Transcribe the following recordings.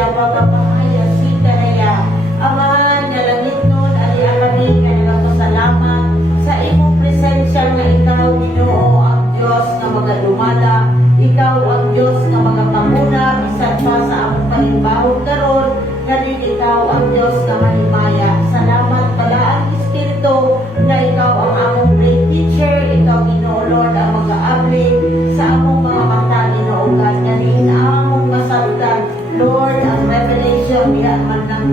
iya pagkapamaya sita na iya. Amahan nga langit nun, ali kami nga nagpasalamat sa imong presensya nga ikaw, Ginoo, ang Diyos nga magalumala, ikaw ang Diyos nga magapamuna, bisan pa sa among panimbahog karon, kanin ikaw ang Diyos nga mahimaya. Salamat pala ang Espiritu na ikaw ang among great teacher, ikaw, Ginoo Lord, ang mag-aabli sa among mga mata, Ginoo God, kanin among masabtan, Lord, ang revelation niya man ng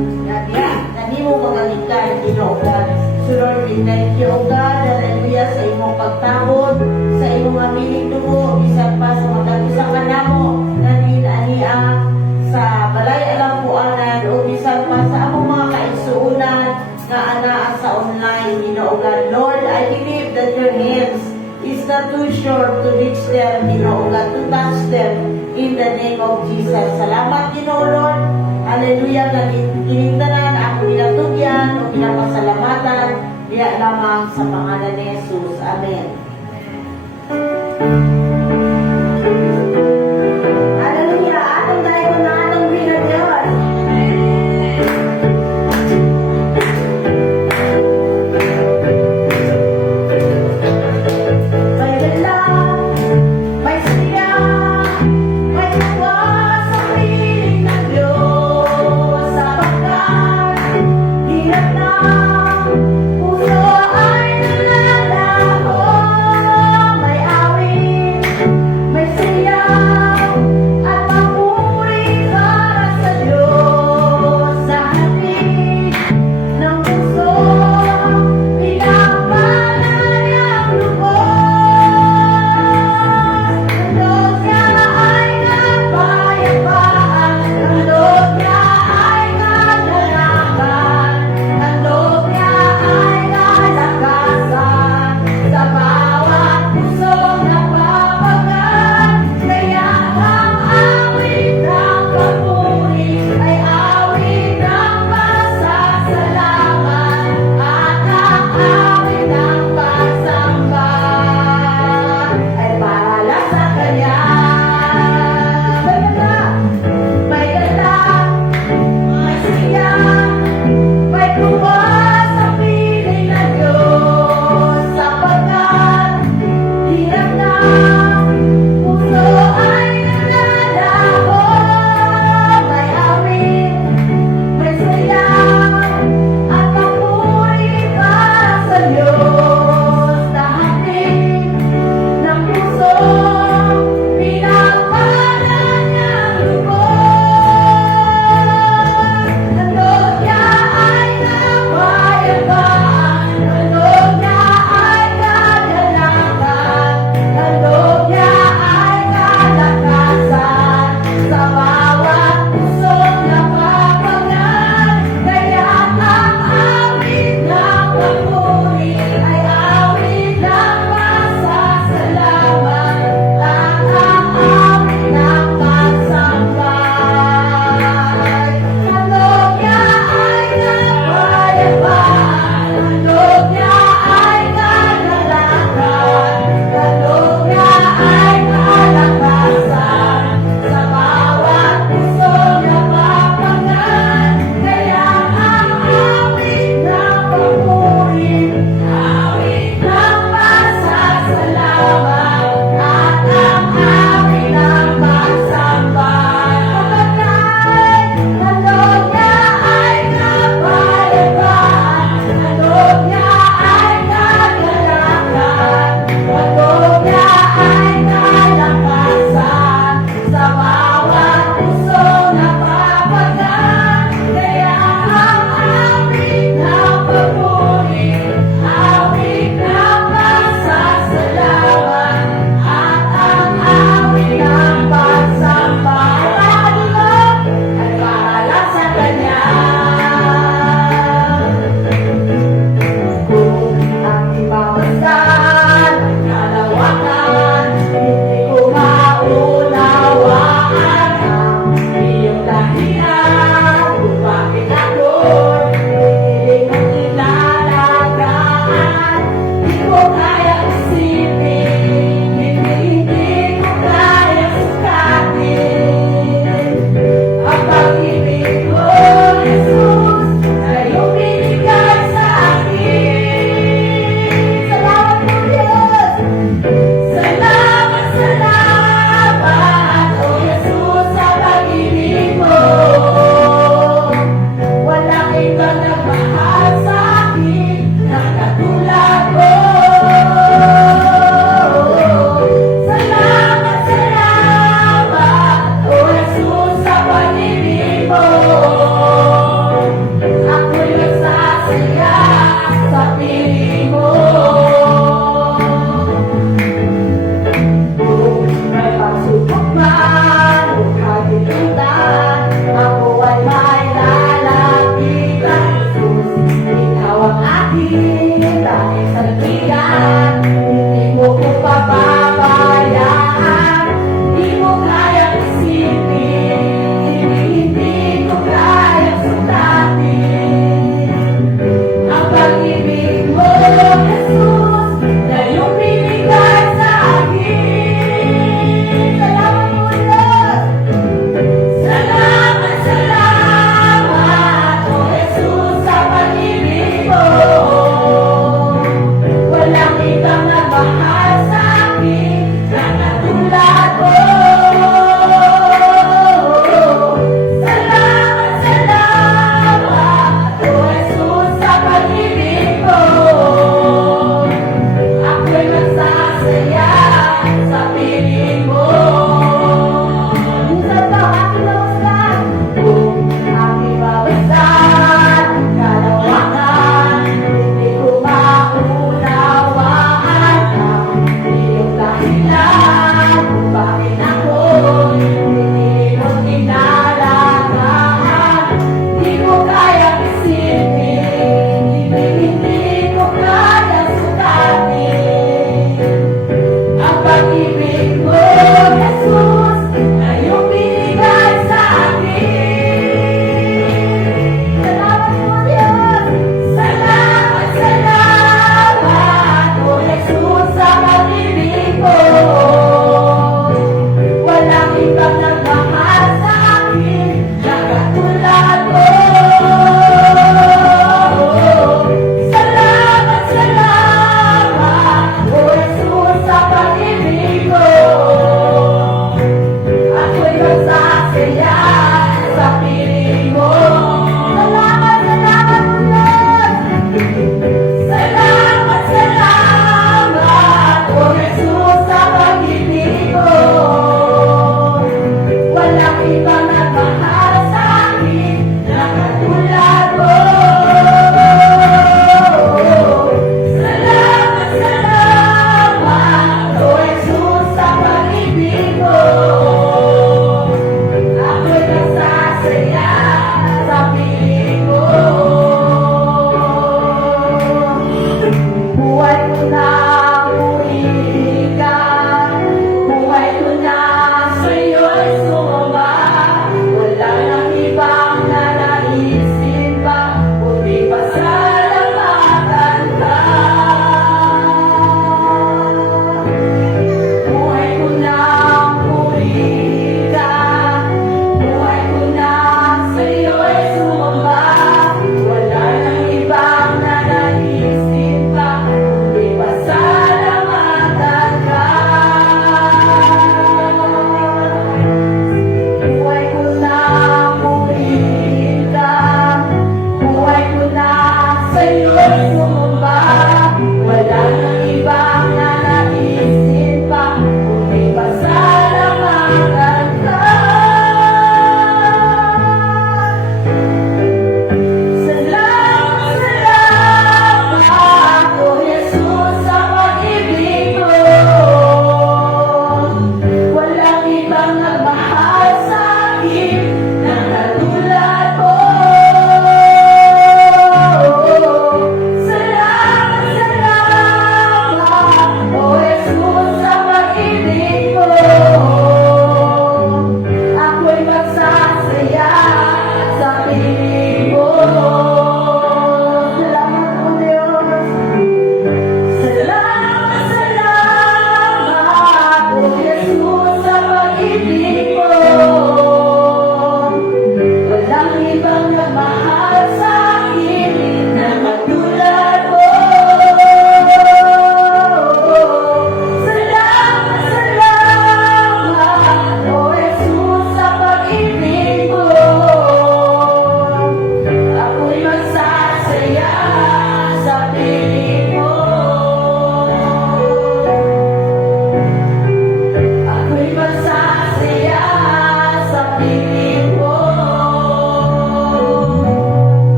niya, kanin mo magalikan, Ginoo God. So Lord, we thank you, O God, hallelujah, sa imong pagtabon, sa imong amiling dugo, bisan pa sa magkagisa ka namo, kanin ania, sa balay alampuanan, o bisan pa sa among mga kaigsuunan, nga anaa sa online, Ginoo God. Lord, I believe that your hands is not too short to reach them, Ginoo God, to touch them in the name of Jesus. Salamat, Ginoo Lord. Hallelujah. Ginintanan ang pinatugyan o pinapasalamatan diya lamang sa pangalan ni Jesus. Amen. Hallelujah. Atong tayo na atong binagyan. Puso ay nalalaho.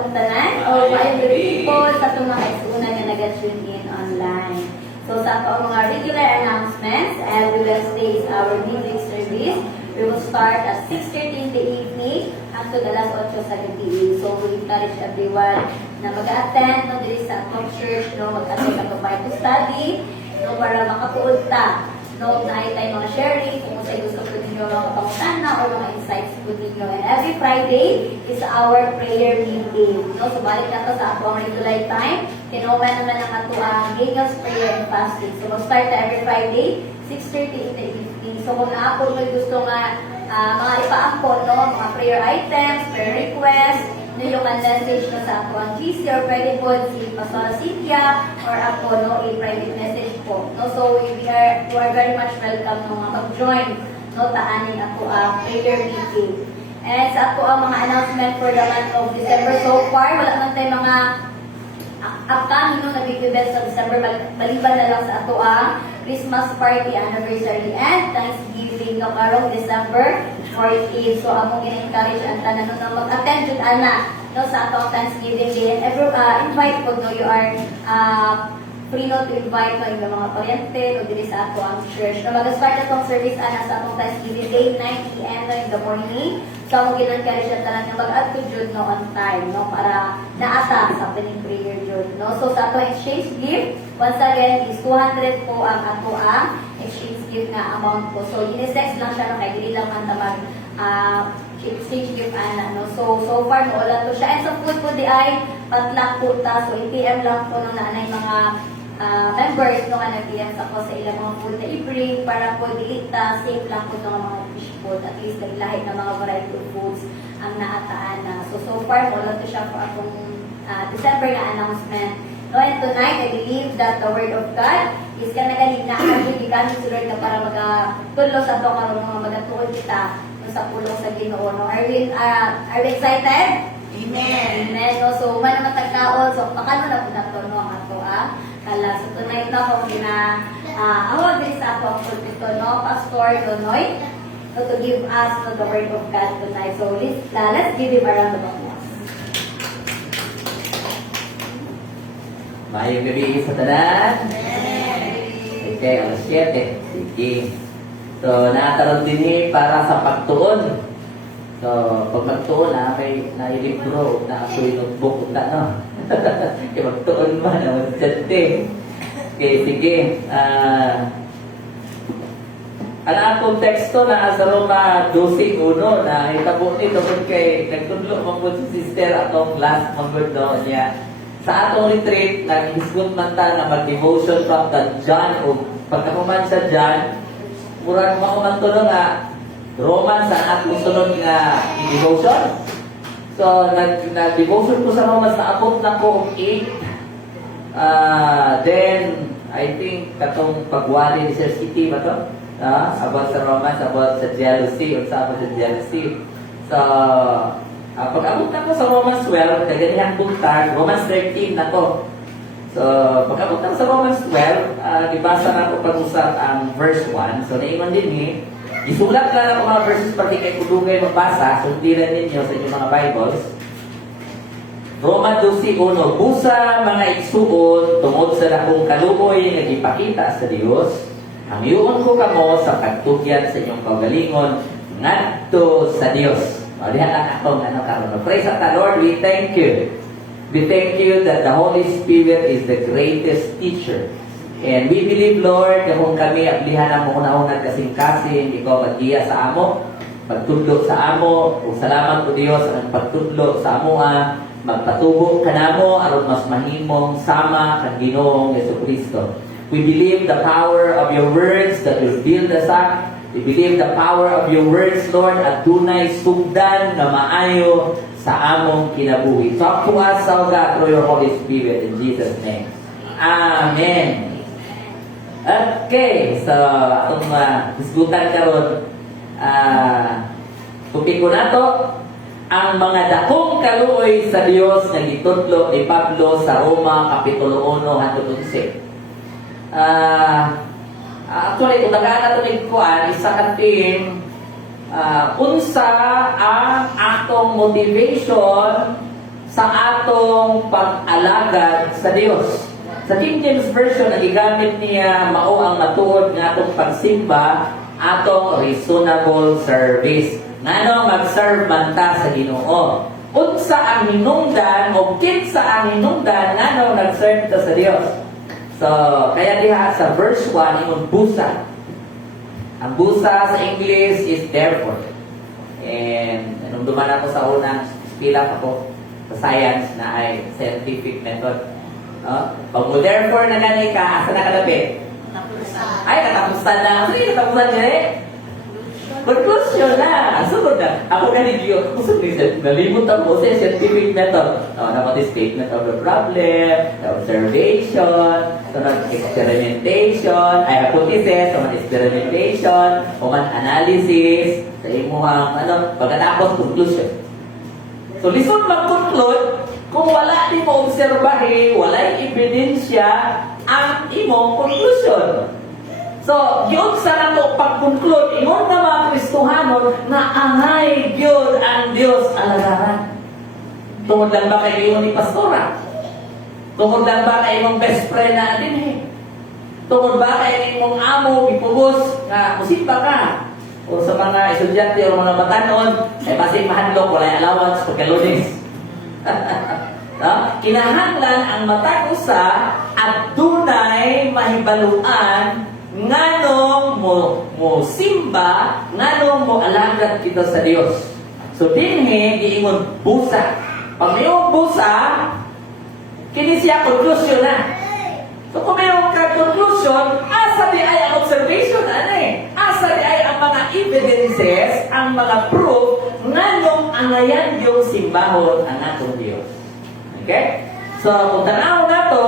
akong tanan o maayong people sa itong mga isuna nga nag-tune in online. So sa ato ang mga regular announcements, every Wednesday is our midweek service. We will start at 6:30 in the evening up to alas 8 sa gabi. So we encourage everyone na mag-attend no, diri sa atong church, no, mag-attend sa Bible study, no, para makapuod ta. No, naay tayo mga sharing, kung sa gusto po ninyo mga pangutana o mga insights po ninyo. And every Friday is our prayer meeting. No, so balik na to sa ato ang regular time. Tinoman naman ang ato ang Gagos prayer and fasting. So we'll start every Friday, 6:30 in the evening. So kung naapod may gusto nga mga ipaampon, no, mga prayer items, prayer requests, no, yung message no, sa ato ang GC or pwede po si Pastora Cynthia or ako, no, i-private message po. No, so you are very much welcome no, mag-join no, taanin ako ang prayer meeting. And sa ako ang mga announcement for the month of December so far, wala man tayo mga upcoming no, na big events sa December, maliban na lang sa ato ang Christmas party, anniversary, and Thanksgiving no, karong December 14. So among in-encourage ang tanan no, na mag-attend jud ana no, sa ato ang Thanksgiving day. And invite po no, you are free no to invite no, yung mga paryente no, diri sa ato ang church. No, mag-start atong service ana sa atong Thanksgiving day 9 p.m. no, in the morning. So among in-encourage ang tanan na mag-add jud no, on time no, para naata sa opening prayer jud no. So sa ato exchange gift, once again is 200 po ang ato ang exchange gift nga amount po. So unisex lang siya no, kay dili lang man ta mag exchange gift ana no. So far mo wala to siya. And sa food po di ay patlak po ta. So i-PM lang po no, na anay mga members no, nga nag-PM sa ko sa ilang mga food na i-bring para po dilita safe lang po ng mga fish food, at least lahi na mga variety of foods ang naataan na. So far mo wala to siya po akong December na announcement. No, and tonight, I believe that the Word of God is kanagaling na ang gamit sulod na para magatulo sa ito karong mga magatuon kita sa pulong sa Ginoo. No? Are we excited? Amen. Amen. No? So, man naman tagkaon. So, pakano na po na ito, no? Ang ato, kala. So, tonight na ako awag din sa ako ang pulpito, no? Pastor Donoy, no, to give us no, the Word of God tonight. So, let's give him a round of applause. Mayong gabi sa tanan. Okay, alas 7. Sige. So, nakataroon din para sa pagtuon. So, pag magtuon may nailibro na ako yung notebook na, no? Kaya magtuon man, mag-chatting. Okay, sige. Ang akong teksto na sa Roma 12:1 na hitabo nito kung kay nagtudlo mo po si sister atong last mangod no niya. Sa atong retreat, nag-isgot man ta na mag-devotion from the John o pagkakuman sa John, murang makuman to nga Roman sa atong sunod nga devotion. So, nag-devotion ko sa Romans na abot na ko 8. Then, I think katong pagwali ni Sir City ba to? About sa Romans, about sa jealousy, o sa about sa jealousy. So, pag-abot na ko sa Romans 12, kaganihan buntag, Romans 13 na ko. So, pag-abot na ko sa Romans 12, ibasa na ko pag-usap ang verse 1. So, naiman din isulat na ako mga verses pati kay kudugay magbasa, sundilan ninyo sa inyong mga Bibles. Roma 12:1, busa mga igsuon tungod sa dakong kaluoy nga gipakita sa Dios, ang iyon ko kamo sa pagtugyan sa inyong kaugalingon ngadto sa Dios. O, dihan lang akong karon. Praise the Lord, we thank you. We thank you that the Holy Spirit is the greatest teacher. And we believe, Lord, na kung kami ablihan ang muna-unang kasing-kasing, ikaw mag-iya sa amo, pagtudlo sa amo, kung salamat po Diyos ang pagtudlo sa amo, magpatubo ka na mo, aron mas mahimong sama kang Ginoong Jesucristo. We believe the power of your words that will build us up. We believe the power of your words, Lord, at dunay sugdan na maayo sa among kinabuhi. Talk to us, O God, through your Holy Spirit, in Jesus' name. Amen. Okay, so atong diskutan karon tupik ko nato ang mga dakong kaluoy sa Dios nga gitudlo ni Pablo sa Roma kapitulo 1 hangtod 11. Actually kung nagana to ning kuan isa kanting unsa ang atong motivation sa sa atong pag-alagad sa Dios. Sa King James Version, nagigamit niya mao ang matuod nga atong pagsimba, atong reasonable service. Ngano mag-serve man ta sa Ginoo. Unsa ang hinungdan o kinsa ang hinungdan ngano nag-serve ta sa Dios. So, kaya diha sa verse 1 imong busa. Ang busa sa English is therefore. And nung duman ako sa unang pila ako sa science na ay scientific method. No? Pag mo therefore na gani ka, asa na kalapit? Ay, katapusan na. Ano yung katapusan niya eh? Conclusion na. Sunod na. Ako na ni Diyo. Nalimot ako sa scientific method. Dapat statement of the problem, the observation, sunod experimentation, ay hypothesis, sunod experimentation, human analysis, sa imuhang, pagkatapos conclusion. So, listen mag-conclude, kung wala di mo obserbahe, wala ebidensya, ang imong conclusion. So, yun sa nato pag-conclude, ingon na mga Kristohanon na angay yun ang Diyos alagaran. Tungod lang ba kay ni pastora? Tungod lang ba kay imong best friend na din eh? Tungod ba kay imong amo, ipubos, nga musippa ka? O sa mga estudyante o mga batanon, ay masing mahandlok, walay allowance, pagkalunis. No? Kinahanglan ang matag usa at dunay mahibaluan nganong mo simba, nganong mo alagad kita sa Dios. So dinhi giingon busa. Pag mayong busa, kini siya conclusion na. So kung mayroong ka-conclusion, asa di ay ang observation, asa di ay ang mga evidences, ang mga proof, nganong angayan yung simbahon ang atong Dios. Okay? So, kung tanaw na to,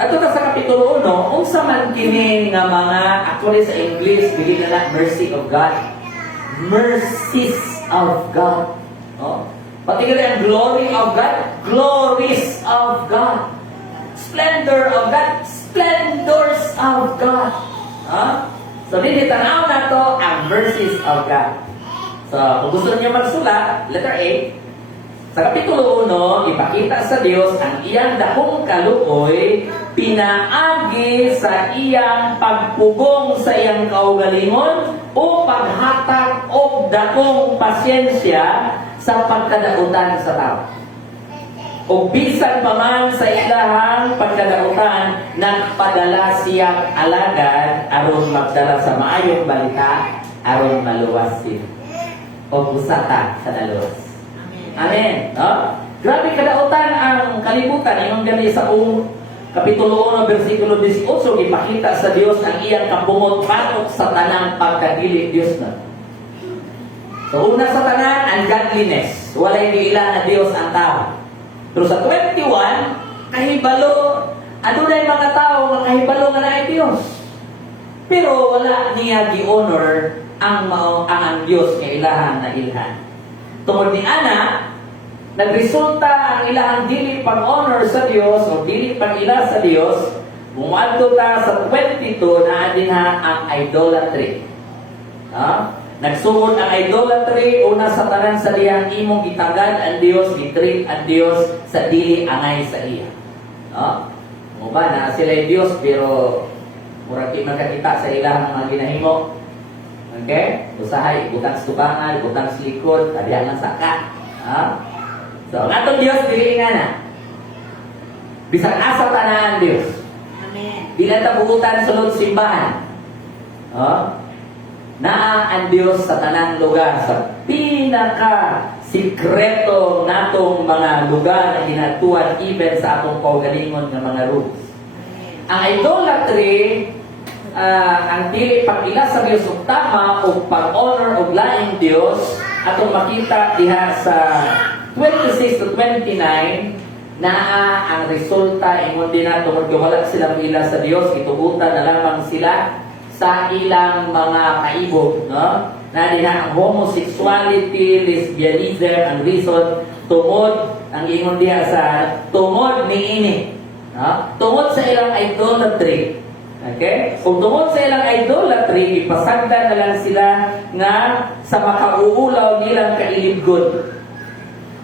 ato ta sa Kapitulo 1, unsa man kini nga mga, actually sa English, bili na lang mercy of God. Mercies of God. No? Pati ang glory of God, glories of God. Splendor of God, splendors of God. So, dito tanaw na to ang mercies of God. So, kung gusto niyo magsulat, letter A, sa Kapitulo 1, ipakita sa Diyos ang iyang dakong kaluoy, pinaagi sa iyang pagpugong sa iyang kaugalingon o paghatag o dakong pasyensya sa pagkadautan sa tao. O bisan pa man sa ilahang pagkadautan, nagpadala siyang alagad aron magdala sa maayong balita aron maluwas sila. O busata sa naluwas. Amen. No? Grabe kadautan ang kalibutan. Yung gani sa Kapitulo 1, versikulo 18, ipakita sa Diyos ang iyang kabungot patok sa tanang pagkadili Diyos na. So, una sa tanan, ungodliness. Walay niila na Diyos ang tao. Pero sa 21, kahibalo, ano na yung mga tao nga kahibalo nga na ay Diyos. Pero wala niya gi-honor ang Diyos nga ilahan na ilhan. Tungod ni Ana, nagresulta ang ilahang dili pag-honor sa Diyos o dili pag-ila sa Diyos, bumadto ta sa 22 na dinha ang idolatry. Nagsugod ang idolatry, una sa tanan sa diyang imong gitagad ang Diyos, gitreat ang Diyos sa dili angay sa iya. Mo ba na sila yung Diyos pero murag di magkakita sa ilahang mga ginahimo. Okay? Usahay, butang stubangan, butang silikod, kadiyan lang saka. So, ang atong Diyos, dili nga na. Bisang asa tanaan Diyos. Amen. Di lang tabuutan sulod simbahan. Naa ang Diyos sa tanang lugar, sa pinaka-sikreto natong mga lugar na hinatuan even sa atong kaugalingon ng mga rules. Ang idolatry, ang dili pag-ila sa Diyos ug tama o pag-honor og laing Diyos atong makita diha sa 26 to 29 naa ang resulta ingon din nato kung wala sila ila sa Diyos, gitugutan na lamang sila sa ilang mga kaibog, no? Na diha ang homosexuality, lesbianism, ang reason tungod ang ingon diha sa tungod niini, no? Tungod sa ilang idolatry. Okay? Kung tungod sa ilang idolatry, ipasagdan na lang sila nga sa makauulaw nilang kailibgod.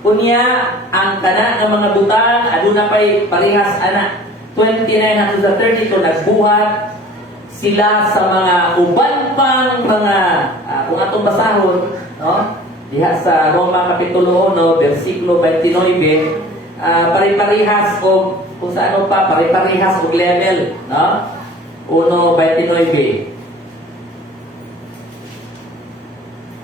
Unya, ang tanan ng mga butang, aduna pa'y parehas anak. 29 hanggang sa 32, nagbuhat sila sa mga uban pang mga, kung atong basahon, no? Diha sa Roma Kapitulo 1, versikulo 29, pare-parehas o kung sa ano pa, pare-parehas o level, no? 1:29.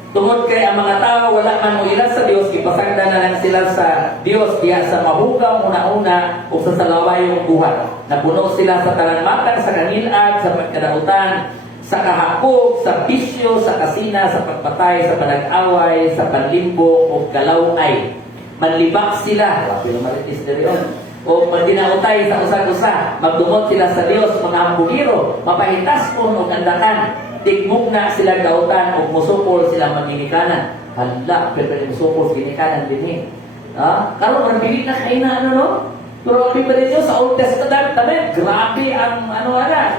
Tungod kay ang mga tao wala man mo ilas sa Dios, gipasagda na lang sila sa Dios diya sa mahugang una-una o sa salawayong buhat. Napuno sila sa talangmatan, sa kanilad, sa pagkadautan, sa kahapog, sa bisyo, sa kasina, sa pagpatay, sa panag-away, sa panlimbo o galaway. Manlibak sila, pero maritis na rin, o magdinautay sa usag-usa, magdumot sila sa Dios, mga ambugiro, mapahitas po o gandakan. Tigmug na sila gautan o musupol sila maninikanan. Hala, pero musupol ginikanan din eh. Karon mabili na kayo na ano, no? Pero ang Biblia nyo sa Old Testament, grabe ang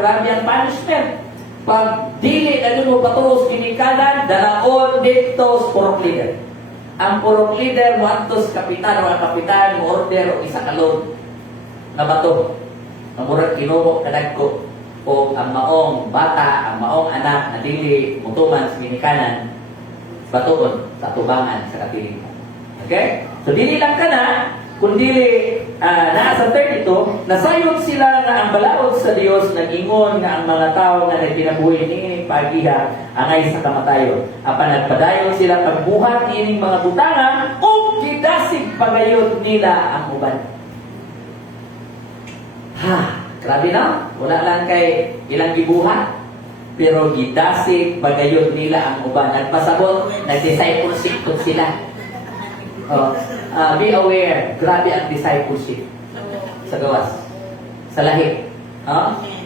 grabe ang punishment. Pag dili na mo patulos ginikanan, dalaon dito purok leader. Ang purok leader, muantos kapitan o kapitan, order o isa kalod na bato. Ang murag kinumo kadagko. O ang maong bata, ang maong anak na dili mutuman sa ginikanan, batuon sa tubangan sa kapiling. Okay? So dili lang ka na, kung dili naa sa 32, nasayod sila nga ang balaod sa Dios, nag-ingon nga ang mga tao nga nagkinabuhi ni pagiha angay sa kamatayon. Apan nagpadayon sila pagbuhat niining mga butanga o gidasig pagayon nila ang uban. Grabe na, wala lang kay ilang gibuhat, pero gidasig pagayon nila ang uban. Nagpasabot, nag-discipleship po sila. Be aware, grabe ang discipleship sa gawas, sa lahi.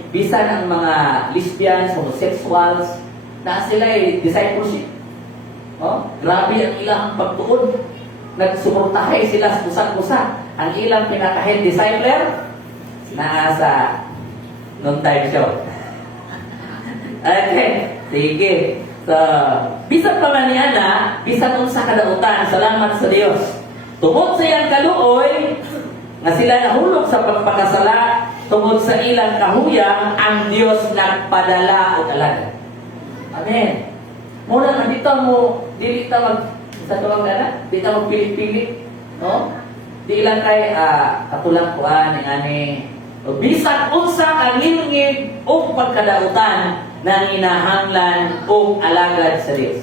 Bisan ang mga lesbians, homosexuals, na sila discipleship. Grabe ang ilang pagtuon. Nagsumurtahay sila sa kusang-kusa. Ang ilang pinakahead discipler, nasa noon time show. Okay, sige. So, bisan pa man niya na, bisan unsa kadautan, salamat sa Dios. Tungod sa iyang kaluoy, nga sila nahulog sa pagpakasala, tungod sa ilang kahuyang, ang Dios nagpadala o talaga. Amen. Muna na dito mo, dili ta mag, sa tuwag na, dito mo pilit-pilit, no? Di lang kay, katulang kuan, ng ani, bisan unsa kaningig o pagkadautan na hinahanglan o alagad sa Dios.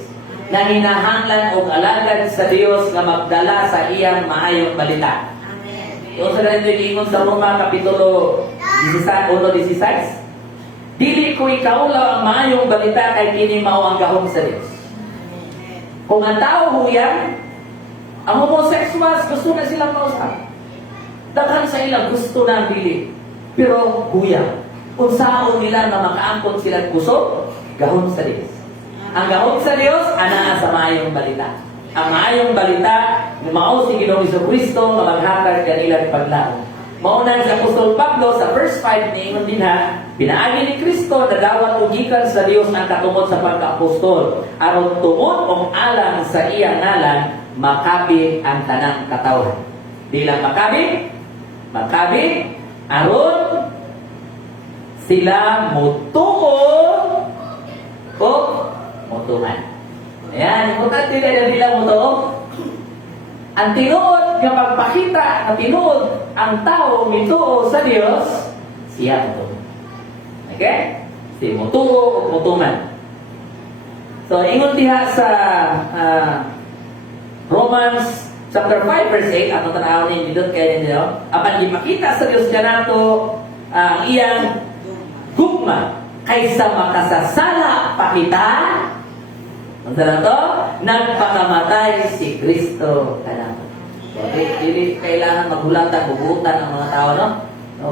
Na hinahanglan o alagad sa Dios nga magdala sa iyang maayong balita. Yung sa ganito yung sa Roma Kapitulo 1:16, dili ko ikaulaw ang maayong balita kay kini mao ang gahom sa Dios. Kung ang tao huyang, ang homosexuals gusto na silang mausap. Daghan sa ilang gusto na dili. Pero huyang. Kung saan nila na makaangkot sila kusog, gahon sa Diyos. Ang gahon sa Diyos, ana sa maayong balita. Ang maayong balita, mao si Ginoong Jesucristo nga maghatag kanila ng paglaom. Mauna sa Apostol Pablo sa verse 5 niingon din pinaagi ni Kristo na dawat og gikan sa Dios ang katungod sa pagka-apostol aron tungod og alang sa iyang ngalan makabi ang tanang katawhan. Di lang makabi aron sila mutuo o mutuman. Ayan, importante na nila mutuo. Ang tinuod nga pagpakita na tinuod ang tao mituo sa Dios, siya mutuo. Okay? Si mutuo o mutuman. So, ingon diha sa Romans chapter 5 verse 8, ako tanawin ninyo dito kaya ninyo, apan ipakita sa Diyos kanato ang iyang gugma kaysa makasasala pa kita. Ang na to, nagpakamatay si Kristo kanato. So, hindi kailangan magulatan, bubutan ang mga tao, no?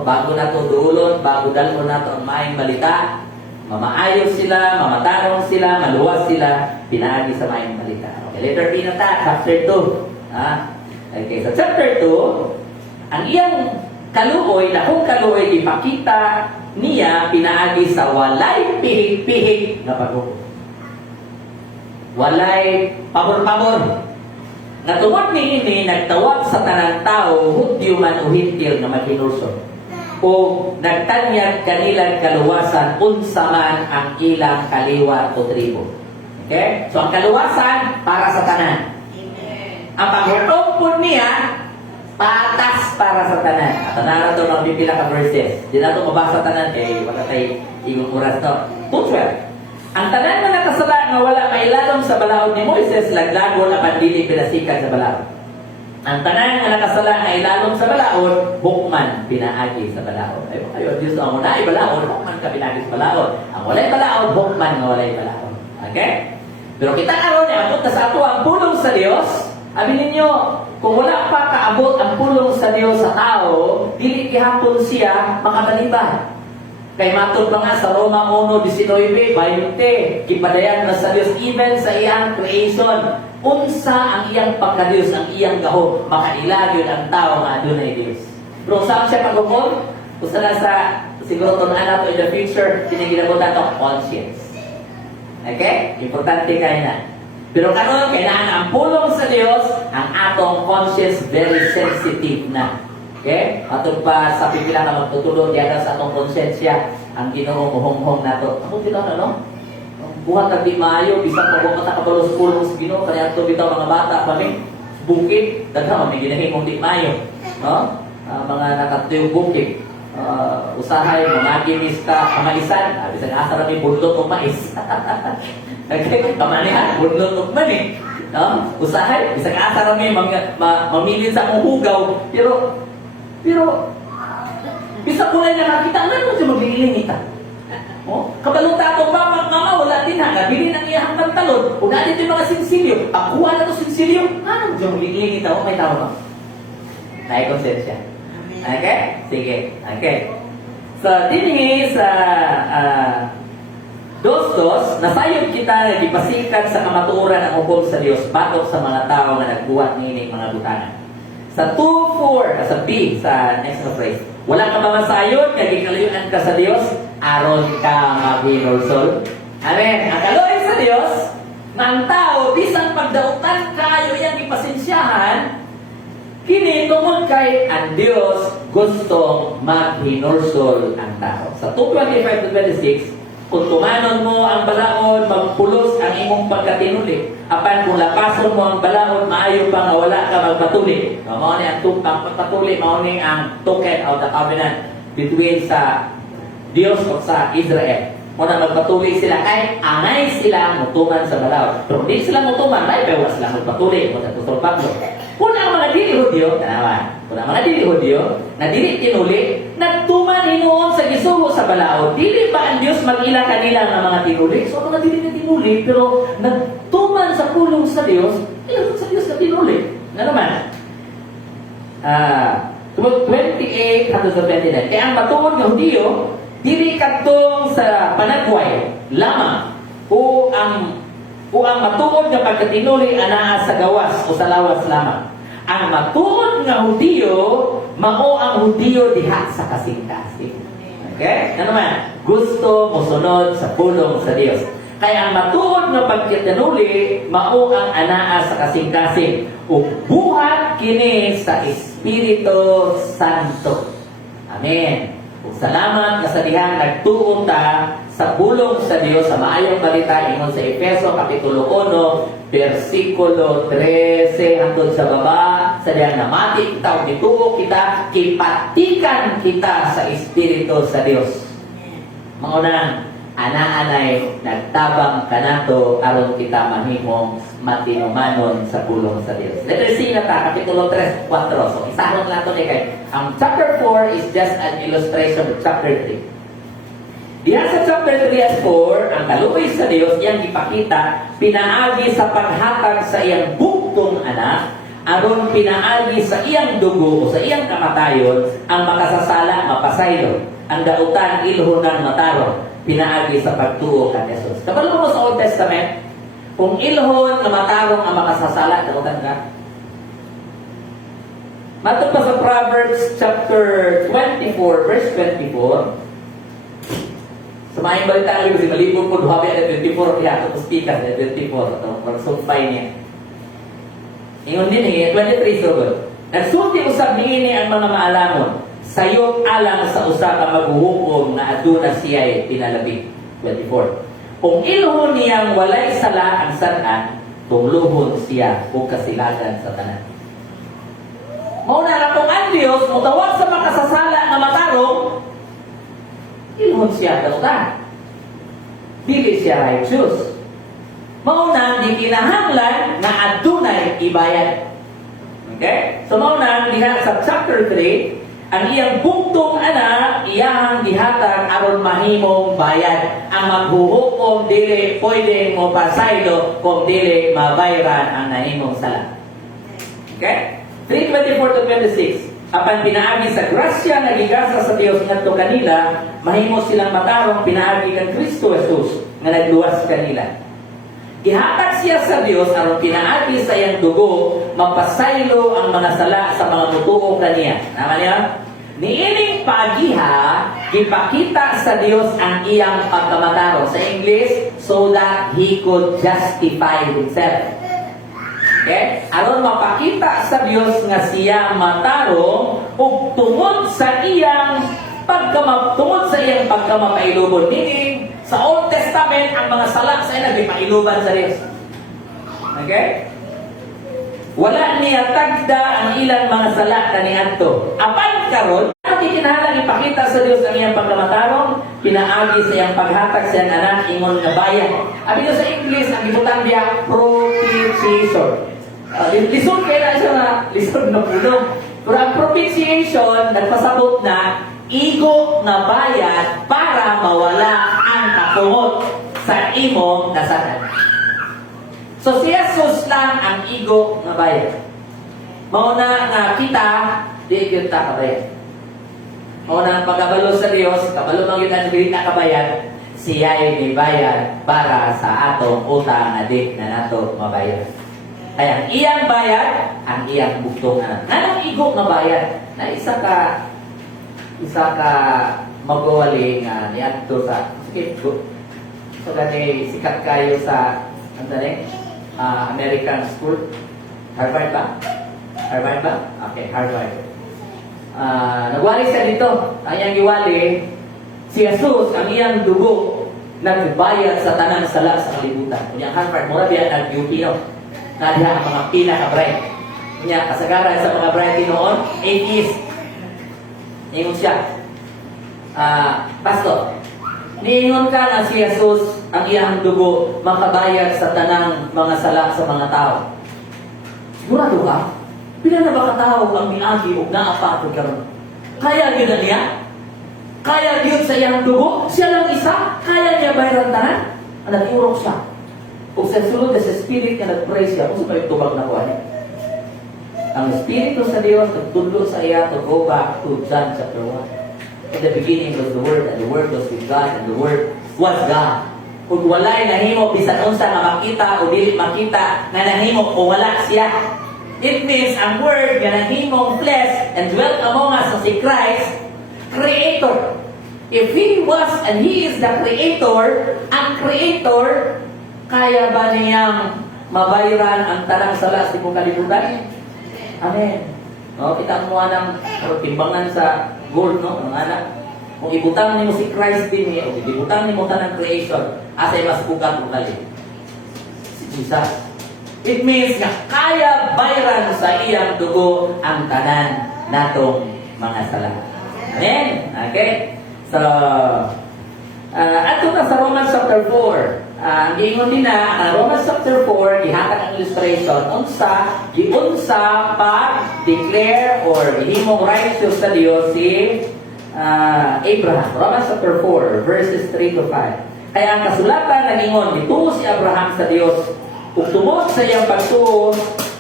Bago na to dulot, bago dalmo na to ang maayong balita, mamaayos sila, mamatarong sila, maluwas sila, pinaagi sa maayong balita. Okay, letter B na ta, chapter 2. Okay, sa chapter 2, ang iyang kaluoy, dakong kaluoy, ipakita niya pinaagi sa walay pihig-pihig na paghukom. Walay pabor-pabor Nga tungod niini nagtawag sa tanang tao, Hudyo man o Hintil nga maghinulsol. O nagtanyag kanilang kaluwasan unsa man ang ilang kaliwa o tribo. Okay? So ang kaluwasan para sa tanan. Ang paghukom po niya patas para sa tanan. At na ito ng pipila ka verses. Di na ito mabasa tanan kay wala tayo igong oras to. 2:12. Ang tanan na nakasala nga wala mailalom sa balaod ni Moises laglagon ang pandili pinasikan sa balaod. Ang tanan nga nakasala nga ilalom sa balaod hukman pinaagi sa balaod. Ayo Dios ang una ay balaod hukman ka pinaagi sa balaod. Ang walay balaod hukman nga walay balaod. Okay? Pero kita karon abot na sa ato ang pulong sa Dios. Aminin ninyo, kung wala pa kaabot ang pulong sa Dios sa tao, dili gihapon siya makabalibad. Kay matod pa nga sa Roma 1:19, 20, kipadayan na sa Dios even sa iyang creation. Unsa ang iyang pagka-Dios, ang iyang gaho, makailagyon ang tao nga adunay Dios. Pero saan siya pagkukod? Usa na sa siguro tunan nato in the future, kiniginabutan to conscience. Okay? Importante kayo na. Pero karon kailangan ang pulong sa Dios, ang atong conscience very sensitive na. Okay? Atong pa sa pipila na magtutulong diyan sa atong konsensya, ang Ginoo muhonghong nato. Ako bitaw na no? Buhat na di maayo, bisang pagbukat na kabalos pulong sa Ginoo, kaya ito bitaw mga bata kami, bukid, daghan may ginahimong di maayo. No? Mga nakatuyong bukid. Usahay, mga ginis ka, kamaisan, bisang asa na may bundot o mais. Okay? Kamanihan, bundot o mani. No? Usahay, bisang asa na may mamilin sa mong hugaw, pero bisa ko na nakakita, ano siya magliling ita? Oh, kabaluta ko ba, mga wala din ha, nabili ng iyang pantalon, o natin yung mga sinsilyo, akuha na ito sinsilyo, ano siya magliling ita? O may tao ba? Naikonsensya. Okay? Sige. Okay. So, dinhi sa dos-dos, nasayod kita na gipasikan sa kamatuoran ang hukom sa Dios batok sa mga tao nga nagbuhat niini mga butanan. Sa 2:4, sa B, sa next na phrase, wala ka ba masayod, kagikalayuan ka sa Dios, aron ka maghinulsol. Amen. Ang kaloy sa Dios, ng tao, bisang pagdautan kayo iyang ipasensyahan, kini tungod kay ang Dios gustong maghinulsol ang tao. Sa 2:25-26, kung tumanon mo ang balaod, magpulos ang imong pagkatinuli. Apan kung lapason mo ang balaod, maayo pa nga wala ka magpatuli. Mao ni ang pagpatuli, mao ni ang token of the covenant between sa Dios o sa Israel. Muna magpatuli sila kay angay sila mutuman sa balaod. Pero hindi sila mutuman, may pewa sila magpatuli. Muna Apostol Pablo. Kung ang mga dili Hudyo, tanawa. Kung ang mga dili Hudyo, na dili tinuli, nagtuman hinuon sa gisugo sa balaod. Dili ba ang Diyos mag-ila kanila ng mga tinuli? So mga dili na tinuli, pero nagtuman sa pulong sa Diyos, ilang sa Diyos na tinuli. Na naman? 28 hanggang sa 29. Kaya ang matuod ng Hudyo, dili kadtong sa panagway lamang o ang matuod nga pagkatinuli anaa sa gawas o sa lawas lamang. Ang matuod nga Hudiyo, mao ang Hudiyo diha sa kasing-kasing. Okay? Ano naman? Gusto mo sunod sa pulong sa Dios. Kaya ang matuod nga pagkatinuli, mao ang anaa sa kasing-kasing. O buhat kini sa Espiritu Santo. Amen. Salamat kasalihan nagtuon ta sa pulong sa Dios sa maayong balita ingon sa Efeso kapitulo 1 versikulo 13 hangtod sa baba sa diyan na mati kita ug dituo kita kipatikan kita sa Espiritu sa Dios. Mauna ana-anay nagtabang kanato aron kita mahimong matinumanon sa pulong sa Dios. Letter C na ta, kapitulo 3, 4. So, isahon lang ito ni kay. Ang chapter 4 is just an illustration of chapter 3. Diyan sa chapter 3 at 4, ang kaluoy sa Dios, iyang ipakita, pinaagi sa paghatag sa iyang buktong anak, aron pinaagi sa iyang dugo o sa iyang kamatayon, ang makasasala, mapasaylo, ang dautan, ilhon ng mataro, pinaagi sa pagtuo kay Jesus. Kabalo mo sa Old Testament, kung ilhon na matarong ang makasasala, dautan ka. Matod pa sa Proverbs chapter 24, verse 24, sa mga balita nga kasi malibog po, duhabi at 24, kaya ito speaker at 24, ito, pagsumpay niya. Ingon din 23 sugod. Nagsulti usab niini ang mga maalamon, sayop alang sa usa ka maghuhukom nga aduna siya'y pinalabing. 24. Kung iluhon niyang walay sala ang sanan, tungluhon siya o kasilagan sa tanan. Mauna na kung ang Diyos, mutawag sa makasasala na matarong, iluhon siya dalutan. Dili siya righteous. Mauna, di kinahanglan na adunay ibayad. Okay? So mauna, diha sa chapter 3, ang iyang bugtong anak, iyahang gihatag aron mahimong bayad. Ang maghuhukom dili pwede mo pasaylo kung dili mabayran ang nahimong sala. Okay? 3:24 to 26. Apan pinaagi sa grasya nga gigasa sa Dios ngadto kanila, mahimo silang matarong pinaagi kang Kristo Jesus nga nagluwas kanila. Ihatag siya sa Dios aron pinaagi sa iyang dugo, mapasaylo ang mga sala sa mga mutuo kaniya. Tama niya? Niining paagiha, gipakita sa Dios ang iyang pagkamataro. Sa English, so that He could justify Himself. Okay? Aron mapakita sa Dios nga siya matarong ug tungod sa iyang pagkamapailuban. Meaning, sa Old Testament, ang mga sala sa ila gipailuban sa Dios. Okay? Wala niya tagda ang ilang mga sala kaniadto. Apan karon, ang kinahanglan ipakita sa Dios ang iyang pagkamatarong, pinaagi sa iyang paghatag sa iyang anak ingon nga bayan. Abi sa English ang gibutang diya propitiation. Lisod kaya na siya na lisod na puno. Pero ang propitiation nagpasabot na igo nga bayad para mawala ang kapungot sa imong kasanan. So si Jesus lang ang igo nga bayad. Mauna nga kita, di yun ta kabayad. Mauna ang pagkabalo sa Dios, kabalo mang yun ang di na kabayad, siya ay bayad para sa atong utang na di na nato mabayad. Kaya ang iyang bayad, ang iyang buktong anak. Nanong igo nga bayad? Na isa ka magwawali nga niadto sa Facebook. So gani sikat kayo sa American school. Harvard ba? Harvard ba? Okay, Harvard. Nagwali siya dito. Ang iyang giwali, si Jesus, ang iyang dugo, nagbayad sa tanang sala sa kalibutan. Kunyang Harvard, mura biya nag-UP, no? Nadiha ang mga pinaka-bright. Kunya, kasagaran sa mga bright noon, atheist. Ingon siya. Pastor, niingon ka na si Jesus ang iyang dugo makabayad sa tanang mga sala sa mga tao. Sigurado ka? Pila na ba katao ang miagi o naapatod karon? Kaya yun na niya? Kaya yun sa iyang dugo? Siya lang isa? Kaya niya bayaran tanan? Nag-iurok siya. Kung sa sulod na sa Spirit niya nag-praise siya, kung sa may tubag na kuha niya. Ang Espiritu sa Diyos nagtudlo sa iya to go back to John chapter 1. In the beginning was the Word, and the Word was with God, and the Word was God. Kung walay nahimo, bisan unsa nga makita o dili makita, nga nahimo o wala siya. It means ang Word nga nahimong flesh and dwelt among us si Christ, Creator. If He was and He is the Creator, ang Creator, kaya ba niyang mabayaran ang tanang sala sa ibong kalibutan? Amen. No, kita mo ng timbangan sa gold, no, mga anak. Kung ibutang nimo si Christ din o ibutang nimo tanang creation, asay mas bugat mo kali. Si Jesus. It means na kaya bayaran sa iyang dugo ang tanan natong mga sala. Amen. Okay. So, ato na sa Romans chapter 4. Ang giingon din na, ang Romans chapter 4, ihatag ang illustration, giunsa pag-declare or himong righteous sa Diyos si Abraham. Romans chapter 4, verses 3 to 5. Kaya ang kasulatan nagingon, dituo si Abraham sa Diyos, kung tumod sa iyang pagtuo,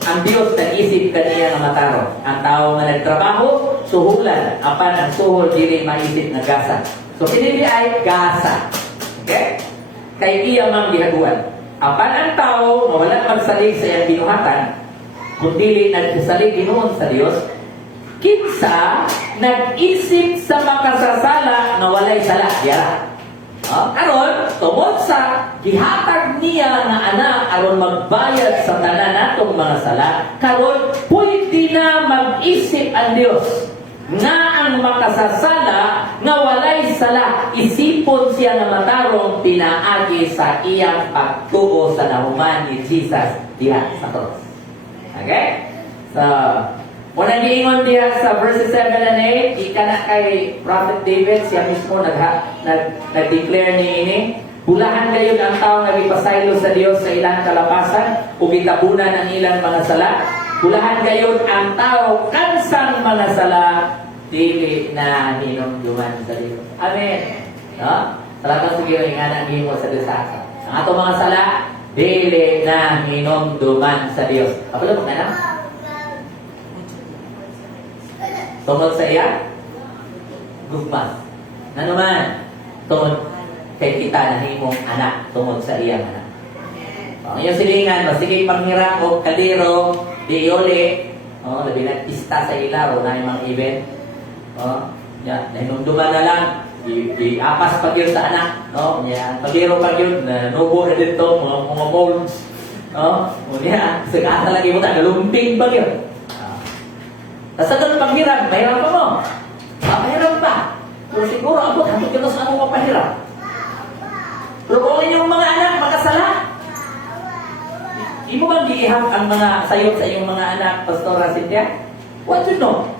ang Diyos nag-isip kaniya ng mataro. Ang tao na nagtrabaho, suhulan. Apan ang suhol, dili maisip na gasa. So, pinili ay gasa. Okay? Kay iya mang gihaguan. Apan ang tao, mawala magsalig sa iyang binuhatan, kundi nagsasalig ginoon sa Dios, kinsa nag-isip sa makasasala na walay sala. Yara. Karon, tungod sa gihatag niya nga anak aron magbayad sa tanan natong mga sala, karon pwede na mag-isip ang Dios nga ang makasasala nga walay sala isipon siya nga matarong pinaagi sa iyang pagtuo sa nahuman ni Jesus diha sa cross. Okay? So, unang giingon diha sa verses 7 and 8, ika na kay Prophet David, siya mismo nag-declare ni ini, bulahan kayo ang tao nga gipasaylo sa Dios sa ilang kalapasan, ug gitabunan ang ilang mga sala. Bulahan kayo ang tao kansang mga sala, dili na hinumduman sa Dios. Amen. No? Salamat sa Ginoo nga nang gihimo sa desasa. Ang ato mga sala, dili na hinumduman sa Dios. Kapalo mo na? Tungod sa iya, gugma. Na naman, tungod kay kita na himong anak, tungod sa iya anak. Ang iyong silingan, masiging panghirap o kaliro, di iuli, labi na pista sa ilaw, na yung mga event. Nahinumduman na lang, i-apas pag yun sa anak. Pagliro pag yun, nubo na dito, mga molds. Sagata lagi mo tayo, lumping pag yun. Tapos doon paghirap, mahirap pa mo. Mahirap pa. Pero siguro ako, hantod ka sa ako mapahirap. Pero kung inyong mga anak, makasala. Di mo bang giihap ang mga sayot sa iyong mga anak, Pastora Cynthia? What you know?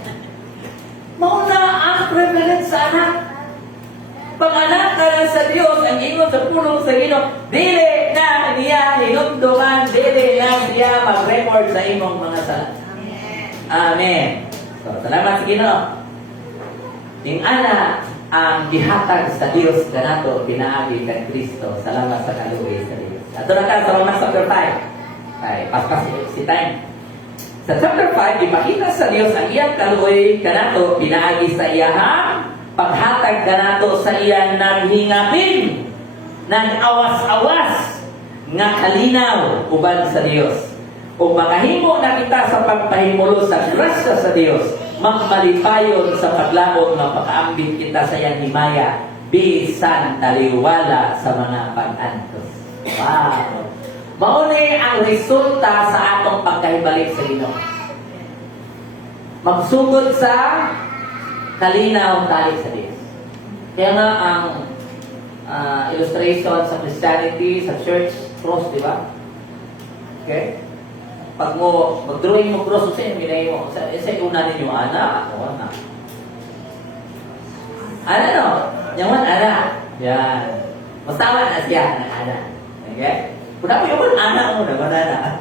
Mauna ang privilege sa anak. Pag-anak ka lang sa Diyos, ang ingon sa pulong sa Ginoo, dili na niya hinumduman, dili na niya mag-record sa imong mga sala. Amen. So, salamat sa Ginoo. Ting-ana ang gihatag sa Dios kanato pinaagi kay Kristo. Salamat sa kaluoy sa Dios. Ato na ka sa Romans chapter 5. Ay, paspas si time. Sa chapter 5, ipakita sa Dios ang iyang kaluoy kanato pinaagi sa iyahang paghatag kanato sa iyang naghingapin, nag-awas-awas nga kalinaw uban sa Dios. Kung makahimo na kita sa pagpahimulo sa grasya sa Dios, magmalipayon sa paglabot ng pag-aambit kita sa iyang himaya, bisan taliwala sa mga pag-antos. Wow! Mauni ang resulta sa atong pagkahibalik sa Ginoo. Magsugod sa kalinaw tali sa Dios. Kaya nga ang illustration sa Christianity, sa church, cross, di ba? Okay? Pag mo, mag-drawing mo cross sa inyo, ginay mo, sa una ninyo, anak, o anak. Ano no? Yung anak. Yan. Mastawa na siya, anak. Okay? Kung naman yung anak mo na, anak.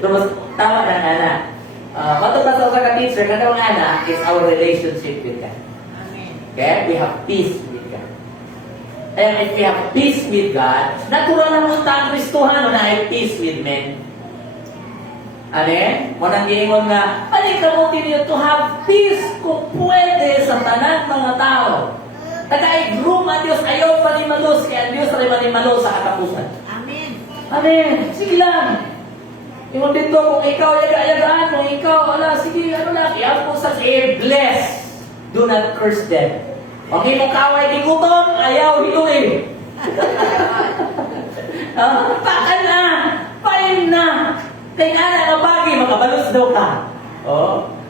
Mas tama ng anak. Matupad sa ka-teacher, nga anak is our relationship with God. Okay? We have peace with God. And if we have peace with God, natural na mo ang Kristohan na ay peace with men. Amen? Munang giingon nga, panika mo tiniyo to have peace kung pwede sa tanan mga tao. Taga-i-groom ang Diyos, ayaw panimalos, kaya ang Diyos rin panimalos sa katapusan. Amen. Amen. Sige lang. Yung dito, kung ikaw yaga-yagaan, kung ikaw, sige, lang, iyan po sa bless. Do not curse them. Kung mo kaway kigutom, ayaw hiluin. Pakan na, pain na. Kaya nga na bagay, makabalos daw ka.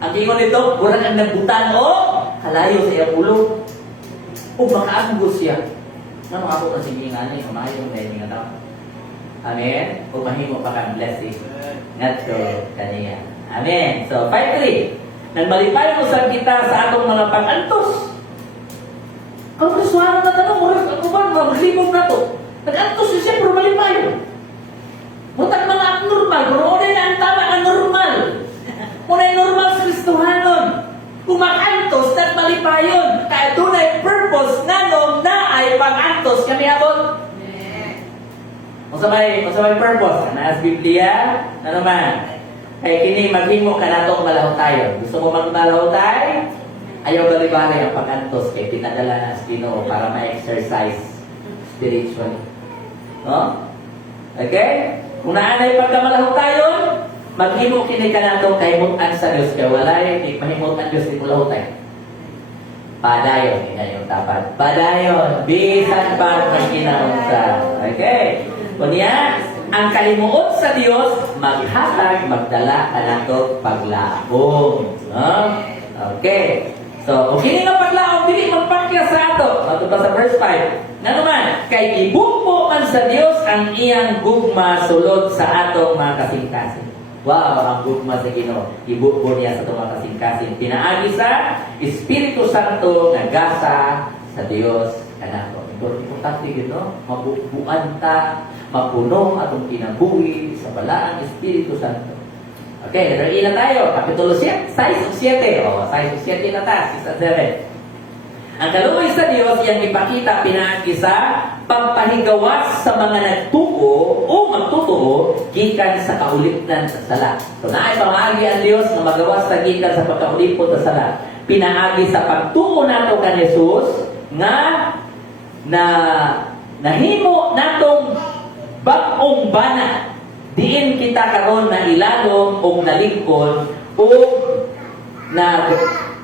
Ang ingon nito, kurang ang nagbutan, kalayo sa iyang ulo. Makaanggos siya. Ano ako na sige nga niya, kumayo yung nga tao. Amen? Kung mahimo pa kang blessing. Ngato kaniya. Amen. So, 5.3. Nagmalipay mo sa kita sa atong mga pag-antos. Ang kasuhanan na tanong, oras ako ba, maglibog na to. Nag-antos siya, pero malipay. Mutang mga abnormal, pero unay na ang tama ang normal. Unay normal sa Kristohanon. Kung mag-antos, nagmalipayon. Kaya doon ay purpose na nung na ay pag-antos. Kami abot? Kung sabay purpose, naas Biblia, na naman, kaya kini maghimo ka na itong malaho tayo. Gusto mo magmalaho tayo? Ayaw balibali ang pag-antos kay pinadala na sa Ginoo para ma-exercise spiritually. No? Okay? Kung naanay pagkamalaho tayo, maghimo kini ka na itong kahimutan sa Diyos. Kaya walay, di mahimot ang Diyos, di malaho tayo. Padayon, yan yung dapat. Padayon, bisan pa ng kinaunsa. Okay. Kunya, ang kalimuot sa Dios maghatag magdala kanato paglabong. No? Okay. So, okay nga paglaom dili magpakya sa ato. Ato pa sa verse 5. Nga naman, kay ibugbo man sa Dios ang iyang gugma sulod sa atong mga kasing-kasing. Wow, ang gugma sa Ginoo. Ibugbo niya sa atong mga kasing-kasing. Pinaagi sa Espiritu Santo nga gasa sa Dios kanato. Importante gino, mabubuan ta, mapuno atong kinabuhi sa balaang Espiritu Santo. Okay, ready na tayo. Kapitulo 7, 6-7. O, 6-7 na ta, 6-7. Ang kaluoy sa Diyos, yang ipakita pinaagi sa pagpahigawas sa mga nagtuo o magtutuo gikan sa kaulitan sa sala. So, naay pamaagi ang Diyos na magawas sa gikan sa pagkaulipon sa sala. Pinaagi sa pagtuo nato kan Jesus nga na nahimo natong bag-ong bana diin kita karon na ilalom o nalingkod o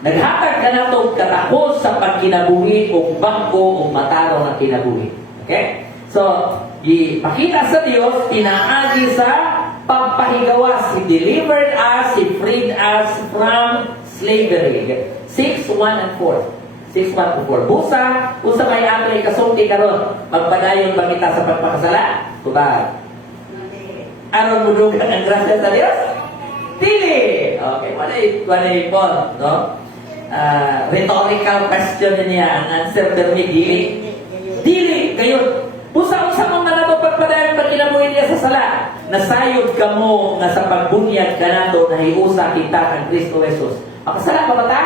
naghatag ka na itong katakos sa pagkinabuhi o bangko o mataro na kinabuhi. Okay? So, ipakita sa Diyos, tinaagi sa pagpahigawas. He delivered us, He freed us from slavery. 6:1 and 4. 6:1 to 4. Busa, usa may ato ikasulti karon. Magpadayon ba kita sa pagpakasala? Tubag. Aron mudugan ang grasya sa Diyos? Dili! Okay, walay Paul, no? Rhetorical question niya, ang answer termi, dili. Dili, gayon. Usa-usa mong nato pagpadayon pag kinabuhi niya sa sala. Nasayod ka mo nga sa pagbunyag ka nato na hiusa kita kang Kristo Jesus. Makasala ka ba ta?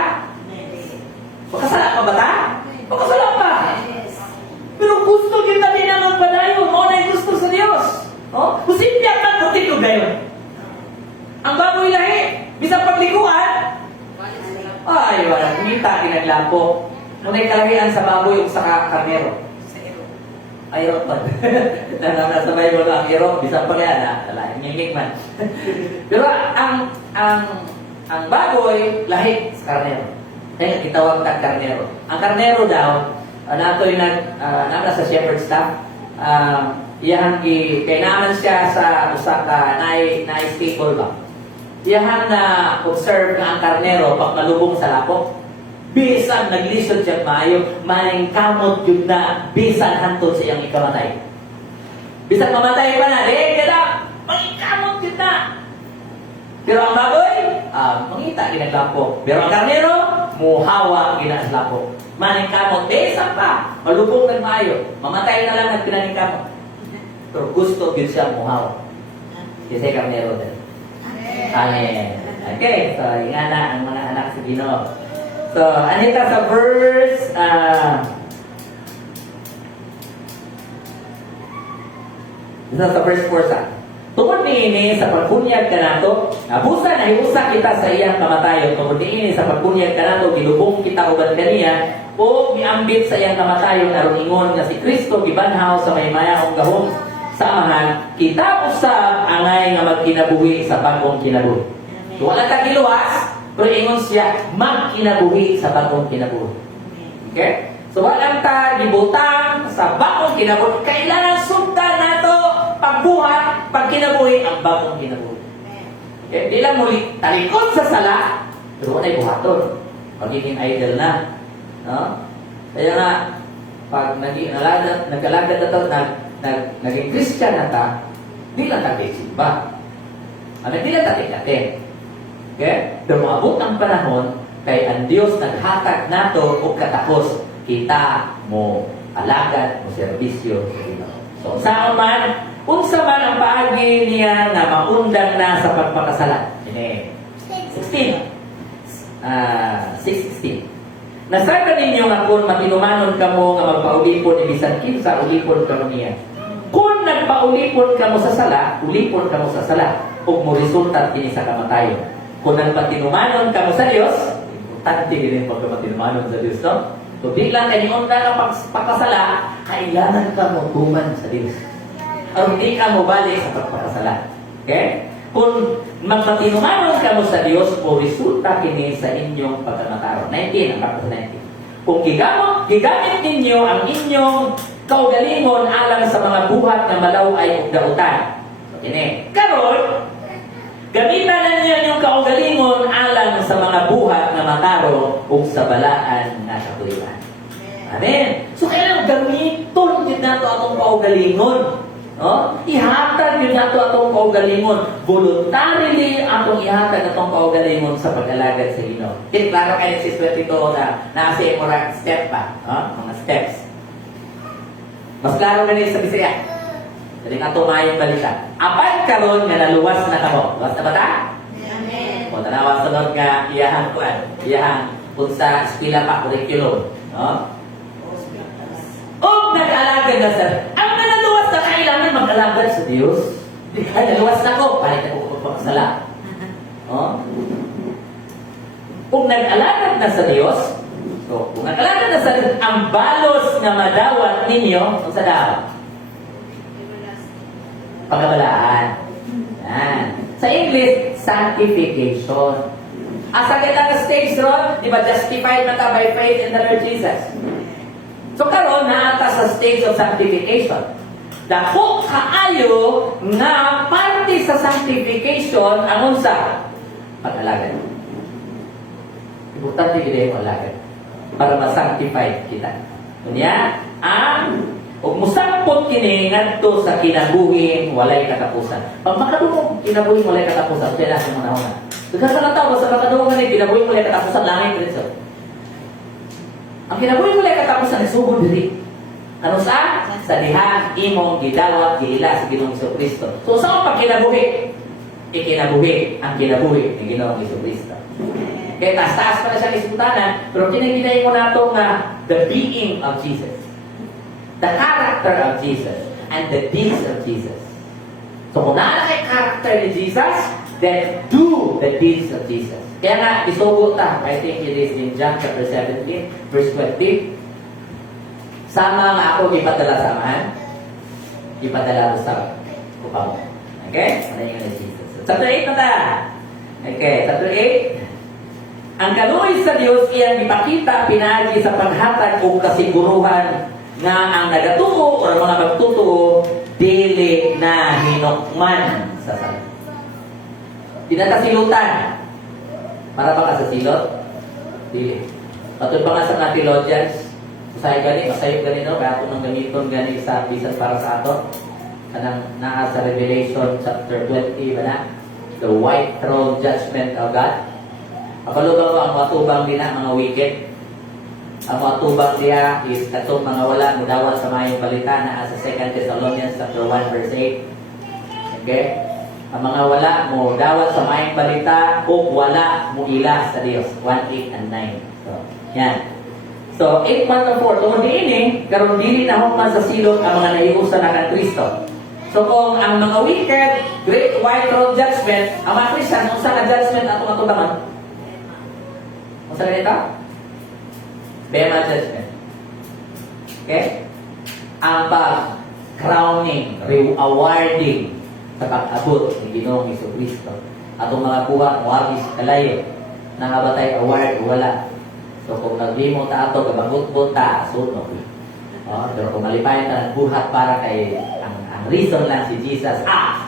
Makasala ka ba ta? Makasala pa! Pero gusto kita din na magpadayon. Mo na gusto sa Diyos. Oh, kusimpya ka kutiko gayon. Ang baboy lahi, bisang pagliguan, ay, wala, kumita, kinaglapo. Ngunit kalahian sa baboy o sa karnero. Ayro pa. Nasabay mo lang, ayro, bisang pa kaya na, ngingik man. Pero ang baboy, lahi sa karnero. Kaya itawag ka karnero. Ang karnero daw, nato yung naman sa shepherd staff, iyahan kay naman siya sa usa ka na-stable ba. Iyahan na observe nga ang karnero pag malubong sa lapok. Bisan naglisod siya maayo, maning kamot yun na bisan hantod sa iyang ikamatay. Bisan mamatay pa na, kada, maning kamot yun na. Pero ang baboy, mangita ginaglapo. Pero ang karnero, muhawa ginaslapo. Maning kamot, bisan pa, malubong nagmaayo. Mamatay na lang at pinaning kamot. Pero gusto yun siya muhawa. Kasi karnero din. Amen. Okay, so ingana ang mga anak sa Ginoo. So, anita sa verse sa verse 4 sa. Tungod niini sa pagbunyag kanato, abusa na hiusa kita sa iyang kamatayon. Tungod niini sa pagbunyag kanato, gilubong kita uban kaniya o miambit sa iyang kamatayon aron ingon nga si Kristo gibanhaw sa may mayahong gahom samahan, kita usab angay nga magkinabuhi sa bagong kinabuhi. So, wala ta giluwas, pero ingon siya, magkinabuhi sa bagong kinabuhi. Okay? So, wala ta gibutang sa bagong kinabuhi. Kailangan sundan nato pagbuhat, pagkinabuhi ang bagong kinabuhi. Okay? Di lang muli talikod sa sala, pero wala buhaton. Magiging idol na. No? Kaya nga, pag nagkalagad na ito, naging Christian na ta, di lang tag-isimba. Di lang tag-ikate. Okay? Pero maabot ang panahon, kay ang Diyos naghatag nato o katakos, kita mo alagad mo serbisyo sa Ginoo. So, saan man, unsa man ang paagi niya na maundang na sa pagpakasala. 16. 6:16. Nasaga ninyo nga kung matinumanon kamo nga magpaulipon ibisan kinsa ulipon kamo niya. Kung nagpaulipon kamo sa sala, ulipon kamo sa sala, ug mo resulta kini sa kamatayon. Kung nagpatinumanon kamo sa Dios, importante din pag matinumanon sa Dios, no? So, di lang kayo na pagpakasala, kailangan ka mo tuman sa Dios. Ang hindi ka mo balik sa pagpakasala. Okay? Kung magpatinumanon ka mo sa Diyos, o resulta kini sa inyong pagkamataro. 19, ang kapag 19. kung gigamit ninyo ang inyong kaugalingon alang sa mga buhat na malaway ug dautan. So, kini. Karon, gamitan na ninyo yung kaugalingon alang sa mga buhat na mataro ug sa balaan na katuyoan. Amen. So, kailangan gamiton yun nato atong kaugalingon. No? Ihatag yun nato atong kaugalingon. Voluntarily atong ihatag atong kaugalingon sa pag-alagad sa Ginoo. Kaya klaro kayo si 22 na nasa imorang step pa. No? Mga steps. Mas klaro ka sa Bisaya. Dali nga tumayong balita. Apay karon nga naluwas na kamo. Luwas na ba ta? Amen. O tanawa sunod nga iyahang kuan. Iyahang kung sa eskwela pa curriculum. No? O nag-alagad na sir. Ang naluwas na kailangan mag-alagad sa Diyos. Di ka naluwas na ko. Palit ako magpapakasala. No? Kung nag-alagad na sa Diyos, so, kung nag-alagad na sa Diyos, ang balos na madawat ninyo, kung sa dawat? Pagkabalaan. Yan. Sa English, sanctification. Asa kita stage ron, di ba justified na ta by faith in the Lord Jesus? So karon naata sa stage of sanctification. Dako kaayo nga parte sa sanctification ang unsa? Pag-alagad. Importante gid ang alagad para ma-sanctify kita. Kunya, ang ug musampot kini ngadto sa kinabuhi walay katapusan. Pag makadungog kinabuhi walay katapusan, kaya sa mga una. Daghan na tawo sa makadungog ni kinabuhi walay katapusan langit diretso. Ang kinabuhi walay katapusan is sugod diri. Ano sa? Sa diha imong gidawat giila sa Ginoong Jesucristo. So sa pag kinabuhi, ikinabuhi ang kinabuhi ni Ginoong Jesucristo. Kaya taas-taas pa na siya isbutanan, pero kinaginayin mo na ito nga the being of Jesus. The character of Jesus and the deeds of Jesus. So kung naalala kay character ni Jesus, then do the deeds of Jesus. Kaya nga, isugot ta, I think it is in John chapter 17, verse 20. Sama nga ako, ipadala samahan. Ipadala ko sa kupaw. Okay? Ano yung na Jesus? So, chapter 8 na ta. Okay, chapter 8. Ang kaluoy sa Dios iyang ipakita pinaagi sa paghatag o kasiguruhan nga ang nagatuo o mga magtutuo dili na hinukman sa salud. Pinakasilutan. Para ba ka sa silot? Dili. Patod pa nga sa mga theologians, usay gani, masayop gani no, kaya kung nang gamiton gani sa bisan para sa ato. Kanang naa sa Revelation chapter 20 ba na? The white throne judgment of God. Kapalugaw ang mga tubang nila, mga wicked. Ang mga tubang niya is katong mga wala mudawat sa mayong balita na sa 2 Thessalonians chapter 1 verse 8. Okay? Ang mga wala mo dawat sa mayong balita o wala mo ila sa Dios. 1, 8, and 9. So, yan. So, 8.4. Tungod diini, karon dili na human sa silot ang mga naiusan na kan Kristo. So, kung ang mga wicked, great white throne judgment, ang mga Christian, kung saan na judgment atong atubangan? Sa ganito? Bema judgment. Okay? Ang pag-crowning, awarding sa pag-abot ng Ginoong Jesucristo. Atong mga buhat, wagis, kalayo, nangabatay award, wala. So kung naglimo ta ato, kabangot-bot ta, sunog. Pero kung malipayan ta ng buhat para kay ang reason lang si Jesus,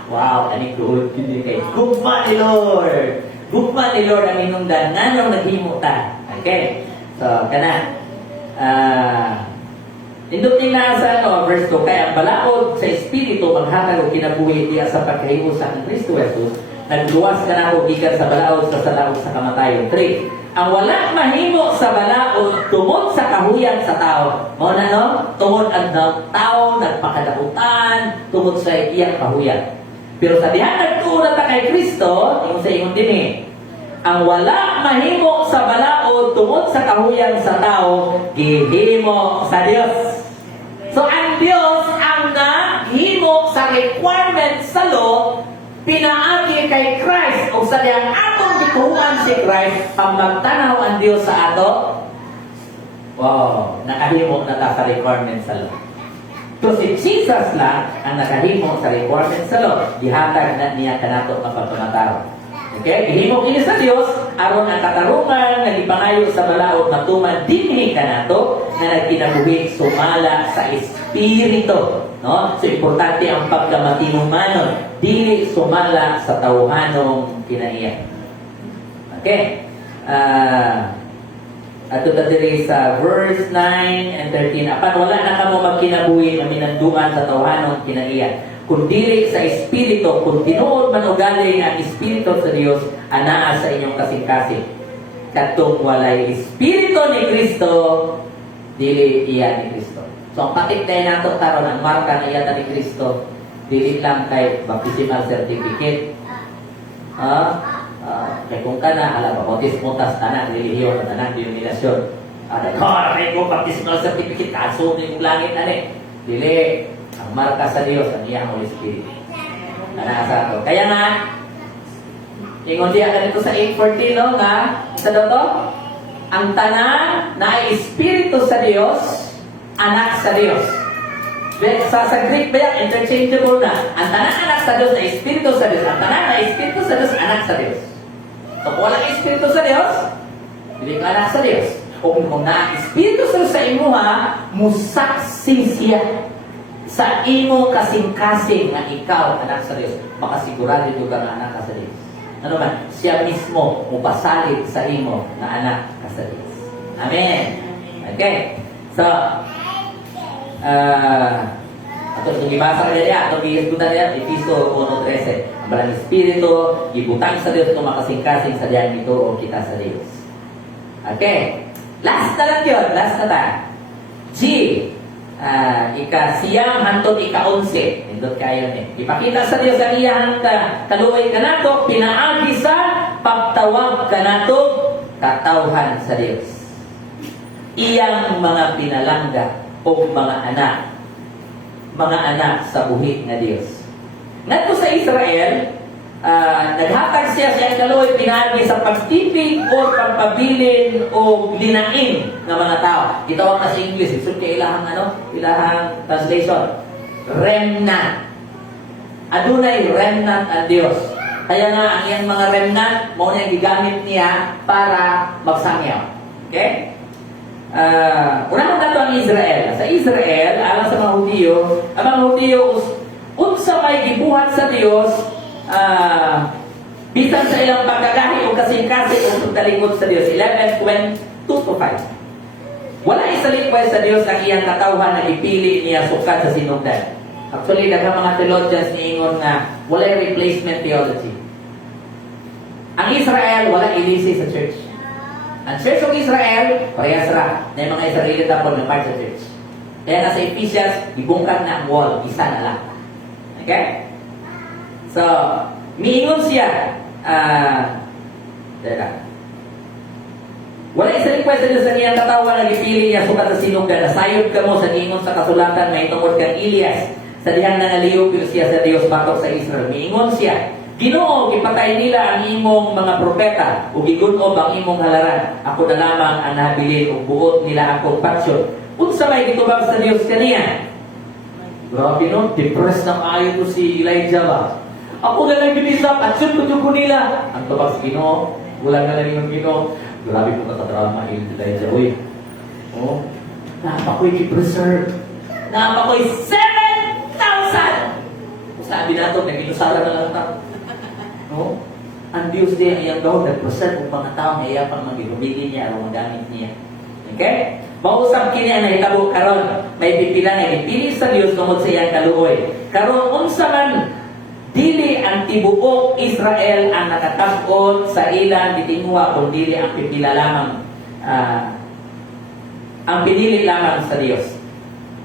wow, aning good, hindi kay gugma ni Lord. Gugma ni Lord ang inungdan, nanong naghimo ta. Okay? So, kana. Induting na sa verse 2, kaya ang balaod sa Espiritu, maghatag o kinabuhi diya sa pagkahiyo sa Kristo Jesus, nagluwas ka na o gikan sa balaod sa salaog sa kamatayon. 3. Ang wala mahimo sa balaod, tungod sa kahuyan sa tao. Mao na no? Tungod ang tao, nagpakadakutan, tungod sa iyang kahuyan. Pero sa diha nagtuon ta kay Kristo, yung sa ingon dinhi, ang wala mahimo sa balaod tungod sa kahuyan sa tao, gihimo sa Dios. So ang Dios ang naghimo sa requirement sa law, pinaagi kay Christ o sa diyang atong gituhuan si Christ, ang magtanaw ang Dios sa ato. Wow, nakahimo na ta sa requirement sa law. So si Jesus lang ang nakahimo sa requirement sa law. Gihatag na niya kanato mapagpamataw. Okay? Gihimo kini sa Dios aron ang katarungan nga gipangayo sa balaod matuman dinhi kanato nga nagkinabuhi sumala sa espiritu, no? So importante ang pagkamatinumanon, dili sumala sa tawhanong kinaiya. Okay? Ato ta diri sa verse 9 and 13. Apan wala na kamo magkinabuhi nga minanduan sa tawhanong kinaiya. Kung dili sa espiritu, kung tinuod man ugali ang espiritu sa Dios, anaa sa inyong kasing-kasing. Katong walay espiritu ni Kristo, dili iya ni Kristo. So ang patitay nato karon ang marka na iya ni Kristo, dili lang kay baptismal certificate. Kay kung kana ala bautismo tas tanan relihiyon tanan denominasyon. Kay kung baptismal certificate kaso ni langit ani. Dili ang marka sa Dios ang iyang Holy Spirit. Anasa to. Kaya nga ingon diya ganito sa 8:14 no nga sa to ang tanan na ay espiritu sa Dios, anak sa Dios. Sa Greek ba yan? Interchangeable na. Ang tanan anak sa Diyos na espiritu sa Diyos. Ang tanan na espiritu sa Diyos, anak sa Diyos. So kung walang espiritu sa Diyos, hindi ka anak sa Diyos. Kung na espiritu sa Diyos sa imo ha, musaksi siya sa imo kasing-kasing na ikaw anak sa Diyos. Makasigurado ka na anak ka sa Diyos. Ano man, siya mismo mupasalit sa imo na anak ka sa Diyos. Amen. Okay. So, ato itong ibasa ka niya, itong iisbutan niya, Episo 1:13. Ang balang espiritu, ibutang sa Diyos itong makasing-kasing sa diyan ito o kita sa Diyos. Okay. Last na lang yun. Last na ta. G. Ika-siyam hantod ika-11. Indot kayo ni. Ipakita sa Diyos ang iyang kaluoy ka nato, pinaagi sa pagtawag ka nato, katawhan sa Diyos. Iyang mga pinalangga o mga anak sa buhi nga Diyos. Ngadto sa Israel, naghatag siya sa kaluoy pinaagi sa pagtipig o pagpabilin o linain ng mga tao. Gitawag na sa English, so kay ilahang translation. Remnant. Adunay remnant ang Diyos. Kaya nga ang iyang mga remnant mo na gigamit niya para magsangyaw. Okay? Unang nato ang Israel. Sa Israel, alang sa mga Hudiyo, ang mga Hudiyo unsa may gibuhat sa Dios, bisan sa ilang pagkagahi o kasing-kasing o pagtalingkod sa Dios. 11:2-5. Wala isalingkway sa Dios ang iyang katawhan na ipili niya sukat sa sinugdan. Actually, daghang mga theologians niingon nga wala replacement theology. Ang Israel wala ilisi sa church. Ang Church of Israel, parehas ra. Na yung mga Israelita po ng part sa church. Kaya nasa Ephesians, ibungkag na ang wall. Isa na lang. Okay? So, miingon siya. Wala isalingkway sa Diyos sa niyang katawan na ipili niya sukat sa sinugdan. Nasayod ka mo sa ingon sa kasulatan na itungkol kang Elias. Sa dihang nangaliyupil siya sa Diyos batok sa Israel. Miingon siya. Ginoo, ipatay nila ang imong mga propeta o gigunob ang imong halaran. Ako na lamang ang nabilin o buot nila akong paksyon. Unsa may gitubag sa Dios kaniya? Grabe no, depressed na maayo to si Elijah ba? Ako na lang ginisap at ko nila. Ang tubag sa Ginoo, wala na lang yung Ginoo. Grabe po katadrama Elijah. Uy, oh, napakoy i-preserve. Napakoy 7,000! Sabi nato, nag-inusara na lang tayo. No? Ang Diyos din ay ang gawin, nag-present ng mga tao na iya pang mag-ilumigin niya o magamit niya. Okay? Mausap kini ang nahitabo karon, may pipila nga ipili sa Dios tungod sa iyang kaluoy. Karon unsa man dili ang tibuok Israel ang nakatas-on sa ilang bitinguha kung dili ang pipila lamang ang pinili lamang sa Dios.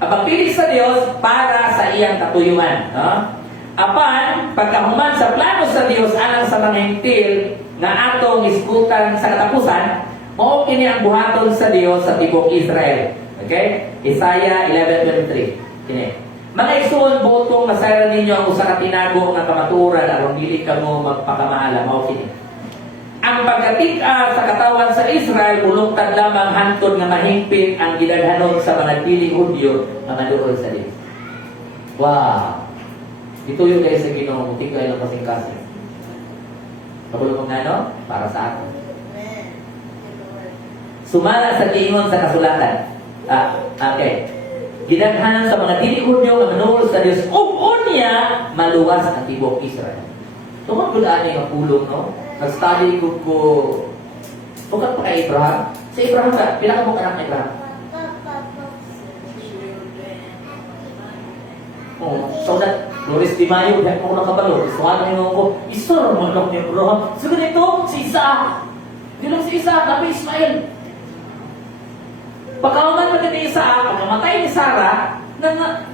Ang pagpili sa Dios para sa iyang katuyuan, no? Apan, pagkahuman sa plano sa Dios alang sa mga hintil nga atong isgutan sa katapusan, mao kini ang buhaton sa Dios sa tibok Israel. Okay? Isaiah 11:23. Kini. Mga igsoon, butong masayran ninyo ang usa ka tinago nga kamaturan aron dili kamo magpakamaala, mao kini. Ang pagkatik-a sa katawan sa Israel ulungtad lamang hantod nga mahingpit ang gidaghanon sa mga dili Hudyo nga maduol sa Dios. Wow! Ito yung guys sa Ginoo, mutik kayo lang kasing-kasing. Pagulong nga, no? Para sa atin. Sumala sa giingon sa kasulatan. Okay. Gidaghanan sa mga dili-udyo nga manuol sa Dios ug unya maluwas ang tibok Israel. Tungod ko ani ang pulong, no? Nag-study ko Bukan pa kay Abraham. Si Abraham ka, pila ka mo anak ni Abraham? Oh, so that Loris Di Mayo, dahil mo ko nakabalo, isuwanan nyo ako, isor mo lang ni Abraham. So ganito, si Isaac. Di lang si Isaac, tapi Ismael. Pagkawaman pa ni Isaac, pagkamatay ni Sarah,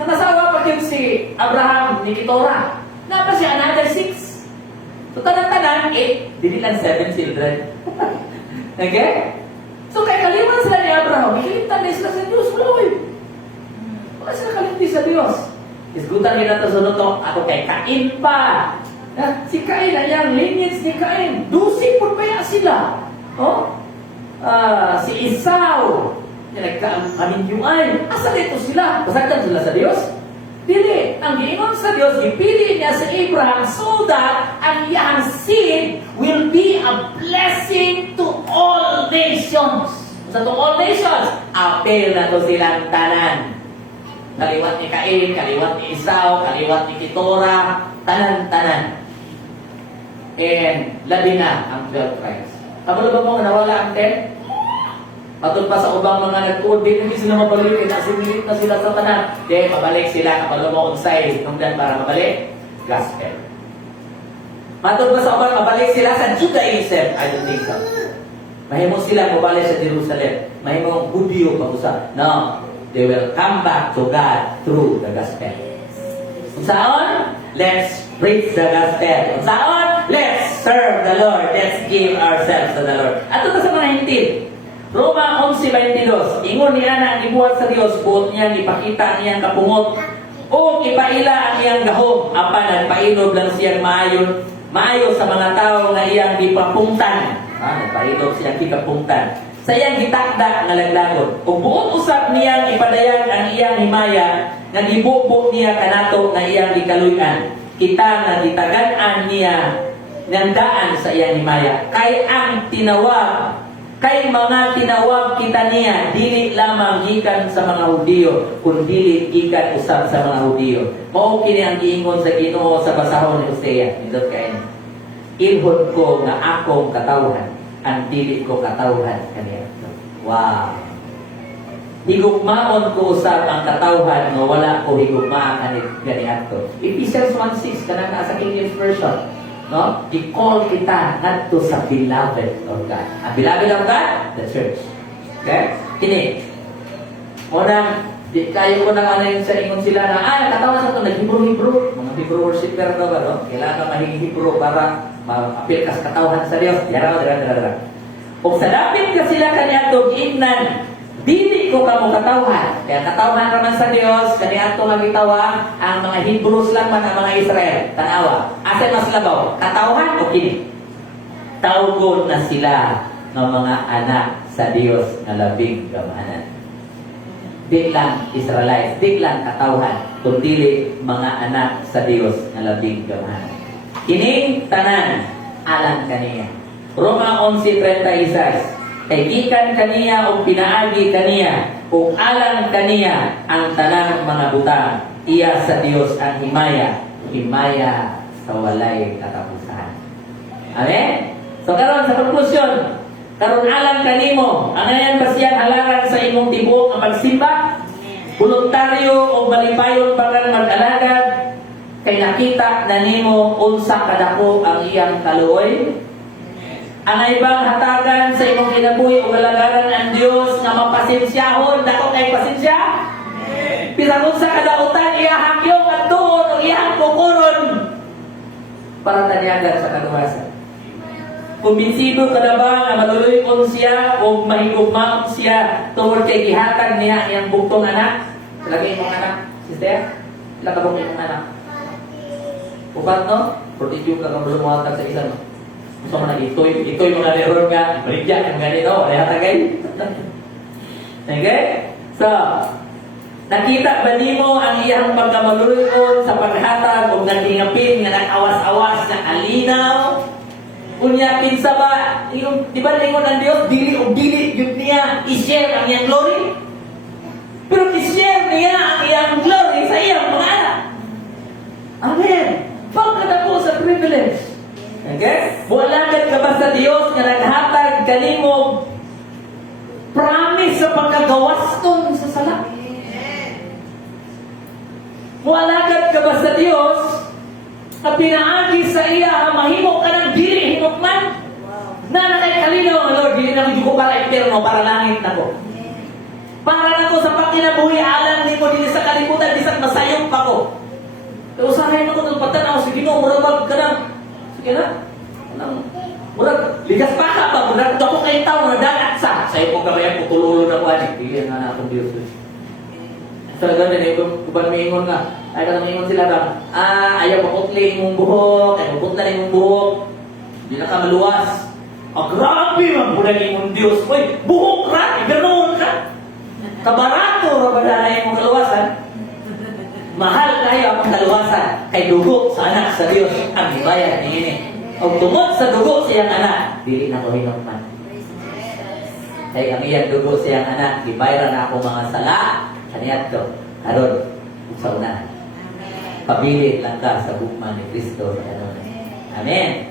nasawa pa din si Abraham ni Keturah. Napa siya another 6. So tanan-tanan, 8, dili lang 7 children. Okay? So kaya kaliman sila ni Abraham, ikilintan din sila sa Diyos. Wala sila kalimti sa Diyos. Isgutan nila ito sunod to, ako kay Cain pa. Si Cain, ayang lineage ni Cain. 12 po kaya sila. Oh? Si Esau, nagkaaminyoan. Asa dito sila? Pasagdan sila sa Diyos? Dili. Ang giingon sa Diyos, ipili niya sa Abraham so that ang iyang seed will be a blessing to all nations. Sa to all nations, apel na to silang tanan. Kaliwat ni Cain, kaliwat ni Esau, kaliwat ni Keturah, tanan-tanan. And labi na ang 12 tribes. Kabalo ba mo nawala ang 10? Patod pa sa ubang mga nagtuod, hindi sila mabalik, nasimilit na sila sa tanan. Di, mabalik sila kapag mo unsay, nungdan para mabalik, gospel. Patod pa sa ubang, mabalik sila sa Judaism. I don't think so. Mahimo sila mabalik sa Jerusalem. Mahimo Hudyo pag-usap. No. They will come back to God through the gospel. Kung saan? Let's preach the gospel. Kung saan? Let's serve the Lord. Let's give ourselves to the Lord. At ito sa mga hintin. Roma 11:22. Ingon niya na ang ibuhat sa Diyos, buot niya, ipakita ang iyang kapungot, o ipaila ang iyang gahom, apan nagpailob lang siyang maayo sa mga tao nga iyang gipapungtan. Nagpailob siyang gipapungtan. Sa iyang gitakda nga laglagon. Ug buot usab niyang ipadayag ang iyang himaya nga gibukbok niya kanato nga iyang gikaluy-an. Kita nga gitagan-an niya nandaan sa iyang himaya. Kay mga tinawag kita niya, dili lamang gikan sa mga Hudiyo, kundi gikan usab sa mga Hudiyo. Mao kini ang giingon sa Ginoo sa basahon ni Hosea. Nindot kay ilhod ko nga akong katawhan, ang dili ko katawhan kaniya. Wow. Higugmaon ko usab ang katawhan nga wala ko higugma kaniadto. Ephesians 1:6 kanang sa King James Version. No? I-call kita ngadto sa beloved of God. Ang beloved of God, the church. Okay? Kini. Unang, di kayo ko nang ano sa ingon sila na, katawa sa ito, nag-Hebrew. Mga Hebrew worshiper ka ba, no? Kailangan mahing Hebrew para ma-appeal ka sa katawhan sa Diyos. Dara. Kung sadapin ka sila kaniadto, giingnan, dili ko kamo katawhan. Kaya katawhan naman sa Dios, kaniadto nga gitawag ang mga Hebrews lang man ang mga Israel. Tanawa. Asa mas labaw? Katawhan o kini? Tawgon na sila ng mga anak sa Dios na labing gamahanan. Di lang Israelites, di lang katawhan, kundi mga anak sa Dios na labing gamahanan. Kining tanan alang kaniya. Roma 11:36. Kay gikan kaniya o pinaagi kaniya o alang kaniya ang tanang mga butang. Iya sa Dios ang himaya sa walay katapusan. Amen? So karon sa konklusyon, karon alang kanimo, ang ayan ba siyang halaran sa imong tibuok nga pagsimba? Voluntaryo o malipayon pa kang mag-alagad kay nakita na nimo unsa kadako ang iyang kaluoy? Ang ibang hatagan sa imong kinabuhi o galagaran ang Dios nga mapasensyahon, dako kay pasensya? Pisakon sa kadautan, iyahang yung at tuon o iyahang kukuron para tanyagan sa kaluwasan. Kumbinsido ka na ba na maluluyon siya o mahigugmaon siya tungkol kay gihatag niya ang iyang buktong anak? Lagay mong anak, sister? Ilang kabong imong anak? Upat, no? 42 ka kang bulumatag sa isa, no? So, ito'y mga leron nga, baligyan ang ganito, ay hatagay. Okay? So, nakita ba nimo ang iyang pagkamalulunod sa paghatag o nagingapin nga nag-awas-awas na alinaw? O Unya kinsa ba yung di ba lingon ng Dios dili og dili gyud niya i-share ang iyang glory. Pero i-share niya ang iyang glory sa iyang mga anak. Amen. Pagkadako sa privilege. Okay? Bualagad ka ba sa Dios nga naghatag kanimo promise sa pagkagawaston sa sala? Bualagad ka ba sa Dios na pinaagi sa iya ang mahimo ka ng dili hinukman? Na nakay kalinaw ang Lord, dili na ko para eterno, para langit na ko. Para na ko sa pagkinabuhi alam ni ko dili sa kalibutan, bisag masayong pa ko. Pero usahay na ko ng patanaw, sige no, murabag ka na. Sige na. Murag, ligas pa ka ba? Murag, ako kayong tao na dagat sa. Sa'yo po kamayan, putululo na ko adik. Hindi na akong Diyos. Talaga na yung kuban mingon nga. Ay ka mingon sila ba? Ayaw maputli mong buhok. Ayaw maputla mong buhok. Hindi na ka maluwas. Grabe magbulan mong Diyos. Uy, buhok ra. Ganoon ka. Kabarato ra ba na mong kaluwasan? Mahal kayo ang kaluwasan. Kay dugo sa anak sa Diyos. Ang ibayan ni ini. O tungod sa dugo siyang anak. Dili na ko hinukman. Kay ang iyang dugo siyang anak. Ibayaran na ako mga sala. Kaniyat to, aron, sa una. Pabilit lang ka sa bukman ni Kristo sa kanon. Amen.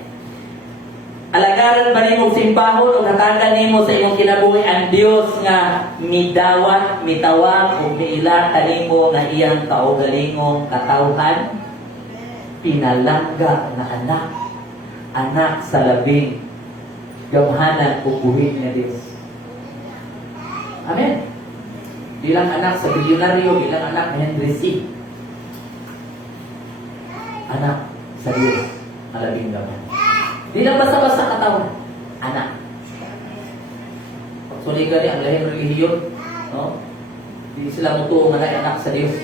Alagaran ba nimong simbahon o natagan nimo sa imong kinabuhi ang Dios nga midawat, mitawag o miila kanimo nga iyang kaugalingong katawhan? Pinalangga na anak, anak sa labing gamhanan o buhin nga Dios. Amen. Bilang anak sa bilyonaryo, bilang anak ni Henry C. Anak sa Diyos, malabing gaman. Di lang basta-basta katawan. Anak. Pagsulit ka ang lahing relihiyon, no? Di sila mutuo nga na anak sa Diyos.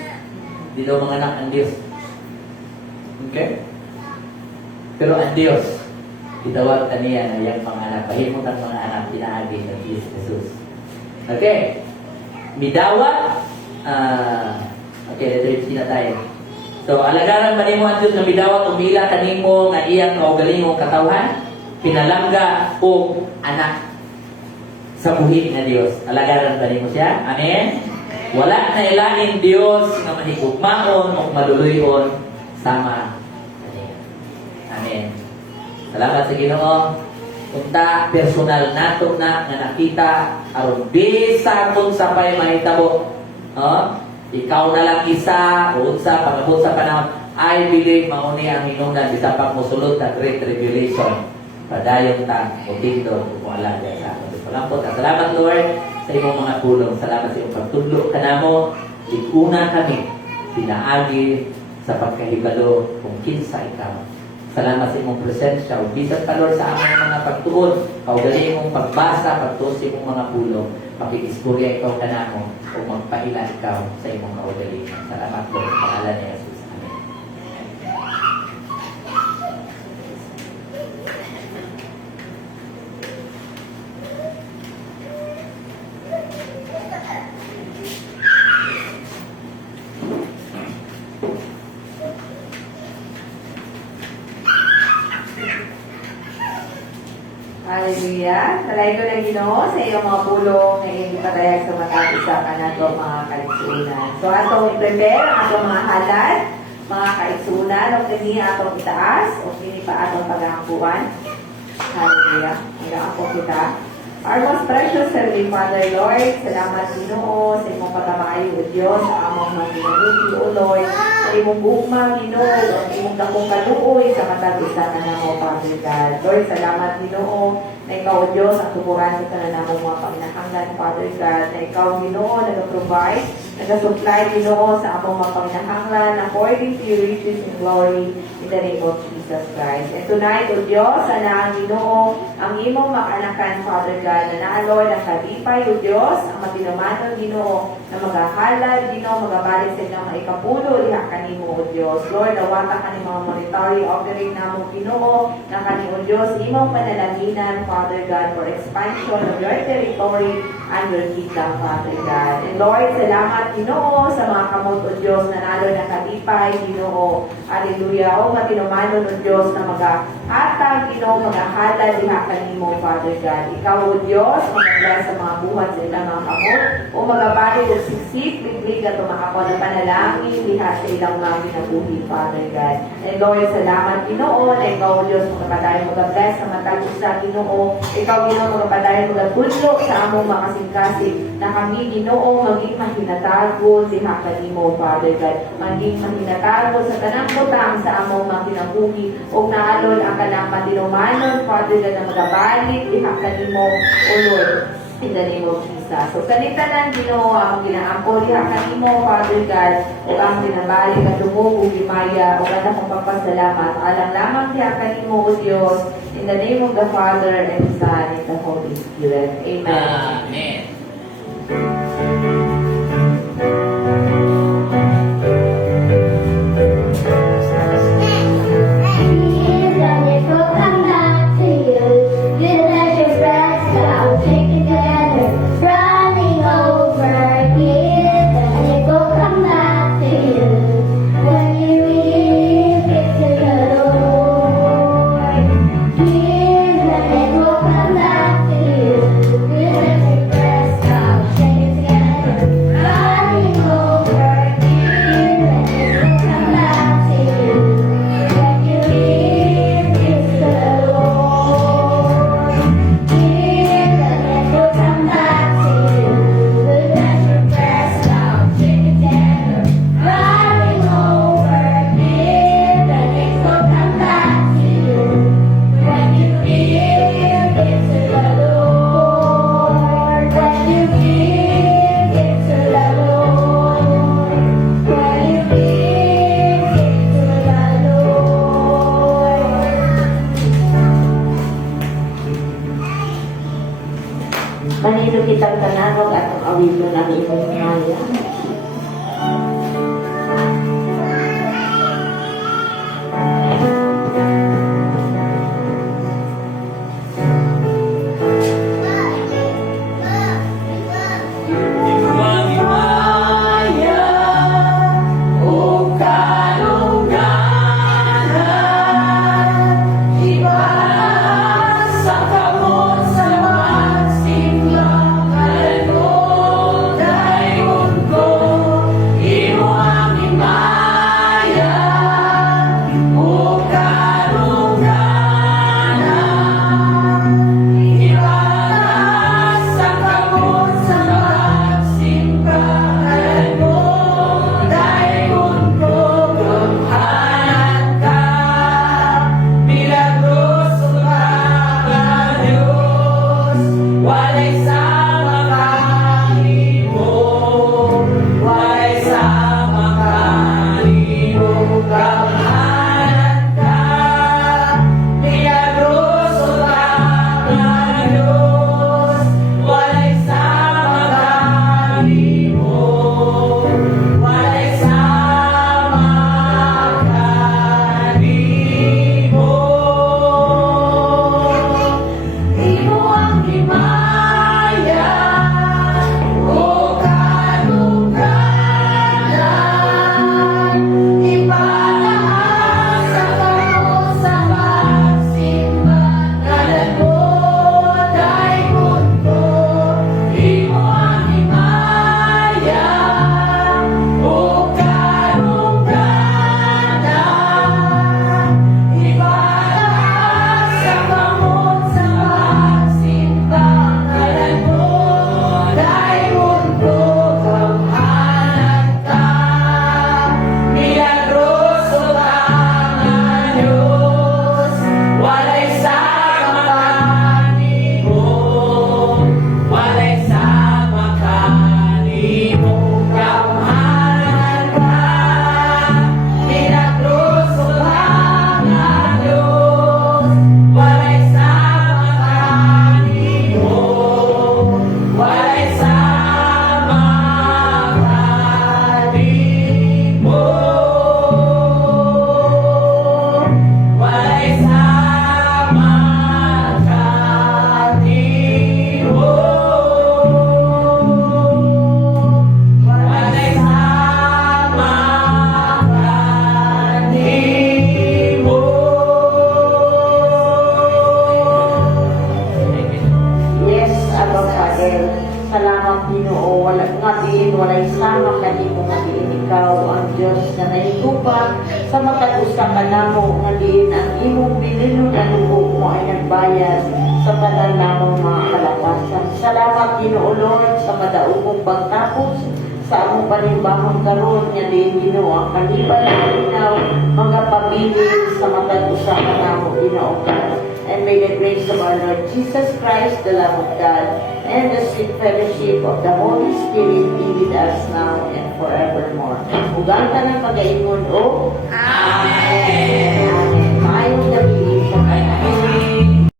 Di daw mga anak ang Diyos. Okay? Pero ang Diyos, itawag ka niya na iyang panganak. Pahimot ang mga anak, pinaagi ng Diyos Jesus. Okay? Midawat, okay, let's na tayo. So, alagaran ba nimo ang Diyos na midawat, umila kanimo nga iyang kaugalingong katawhan, pinalangga o anak sa buhi nga Diyos. Alagaran ba nimo siya? Amen? Wala na ilaing Diyos nga mahigugmaon o maluluyon sama kaniya. Amen. Salamat sa Ginoo. Unta personal nato na nga nakita aron bisa kung sa pay mahitabo. Ikaw na lang isa o unsa pagabot sa panahon. I believe mauni ang hinungdan bisa pag mosulod na great tribulation. Padayon ta o tindo kung ala diya sa ato. Salamat Lord sa imong mga pulong. Salamat sa imong pagtudlo kanamo. Iguna kami pinaagi sa pagkahibalo kung kinsa ikaw. Salamat sa imong presensya. Bisan ka, Lord, sa aming mga pagtuon. Kaugali imong pagbasa, pagtuon sa imong mga pulong. Pakikiskurya ikaw kanamo o magpaila ikaw sa imong kaugali. Salamat, Lord. Pangalan ni Jesus. Amen. Hallelujah. Salay ko ng Ginoo sa iyong mga pulong na iyong ipatayag sa matapisa ka na ito mga kaigsunan. So, atong i-prepare ang atong mga halad, mga kaigsunan, o kini atong itaas, o kini pa atong paghahampuan. Hallelujah. Hanggang ako kita. Our most precious Heavenly Father, Lord, salamat Ginoo sa imong pagkamayo o Diyos, sa among mga ginabuti, O Lord, sa imong bugma, Ginoo, o imong dakong kaluoy sa matag-isa na namo, Father God. Lord, salamat Ginoo, na ikaw o Diyos, ang tuburan sa na namo mga paminahanglan, Father God, na ikaw Ginoo, nag-provide, nag-supply Ginoo sa among mga paminahanglan according to your riches and glory in the name of Jesus Christ. And tonight, O Diyos, sana ang Ginoo, ang imong makanakan, Father God, na naalor ng kadipay, O Diyos, ang matinumanon, Ginoo, na maghahalad, Ginoo, magabalik sa inyong maikapulo, liha kanimo, O Diyos. Lord, nawata ka ni mga monetary offering namo, Ginoo, na kanimo, O Diyos, imong panalaginan, Father God, for expansion of your territory and your kingdom, Father God. And Lord, salamat, Ginoo, sa mga kamot, O Diyos, na nalo ng kadipay, Ginoo. Hallelujah. O matinumanon, O Diyos, na Atang Ginoo mag-ahala diha kanimo, Father God. Ikaw o Dios, maganda sa mga buhat sa ilang mga kamot, o magabali o siksik, biglig at tumakako na panalangin diha sa ilang mga ginabuhi, Father God. And Lord, salamat Ginoo, na ikaw o Dios magpadayon mag-bless sa matag sa Ginoo. Ikaw Ginoo magpadayon mag-budlo sa among makasing-kasing na kami Ginoo maging mahinatago diha kanimo, Father God. Maging mahinatago sa tanang butang sa among mga kinabuhi o naalon ang kanang matinumanon, Father God, na magabalik diha kanimo, O Lord, in the name of Jesus. So kanitanan Ginoo ang ginaampo diha kanimo, Father God, o ang ginabalik at tumugong gimaya o kada kong papasalamat alang lamang diha kanimo, O Dios, in the name of the Father and the Son and the Holy Spirit. Amen. Amen. Manilo kitang tananog at ang awilo na imong maya. Go! Ginoo, wala nga din, walay sama kanimo nga din ikaw ang Dios na nahigupa sa matag usa ka namo nga din ang imong bilino na dugo mo ay nagbayad sa tanan namong mga kalakasan. Salamat Ginoo Lord sa madaugong pagtapos sa among panimbahon karon nga din Ginoo ang kaliban ng linaw mga pabilin sa matag usa ka namo Ginoo. And may the grace of our Lord Jesus Christ, the love of God, and the sweet fellowship of the Holy Spirit be with us now and forevermore. Ugang ka ng pag-aingon o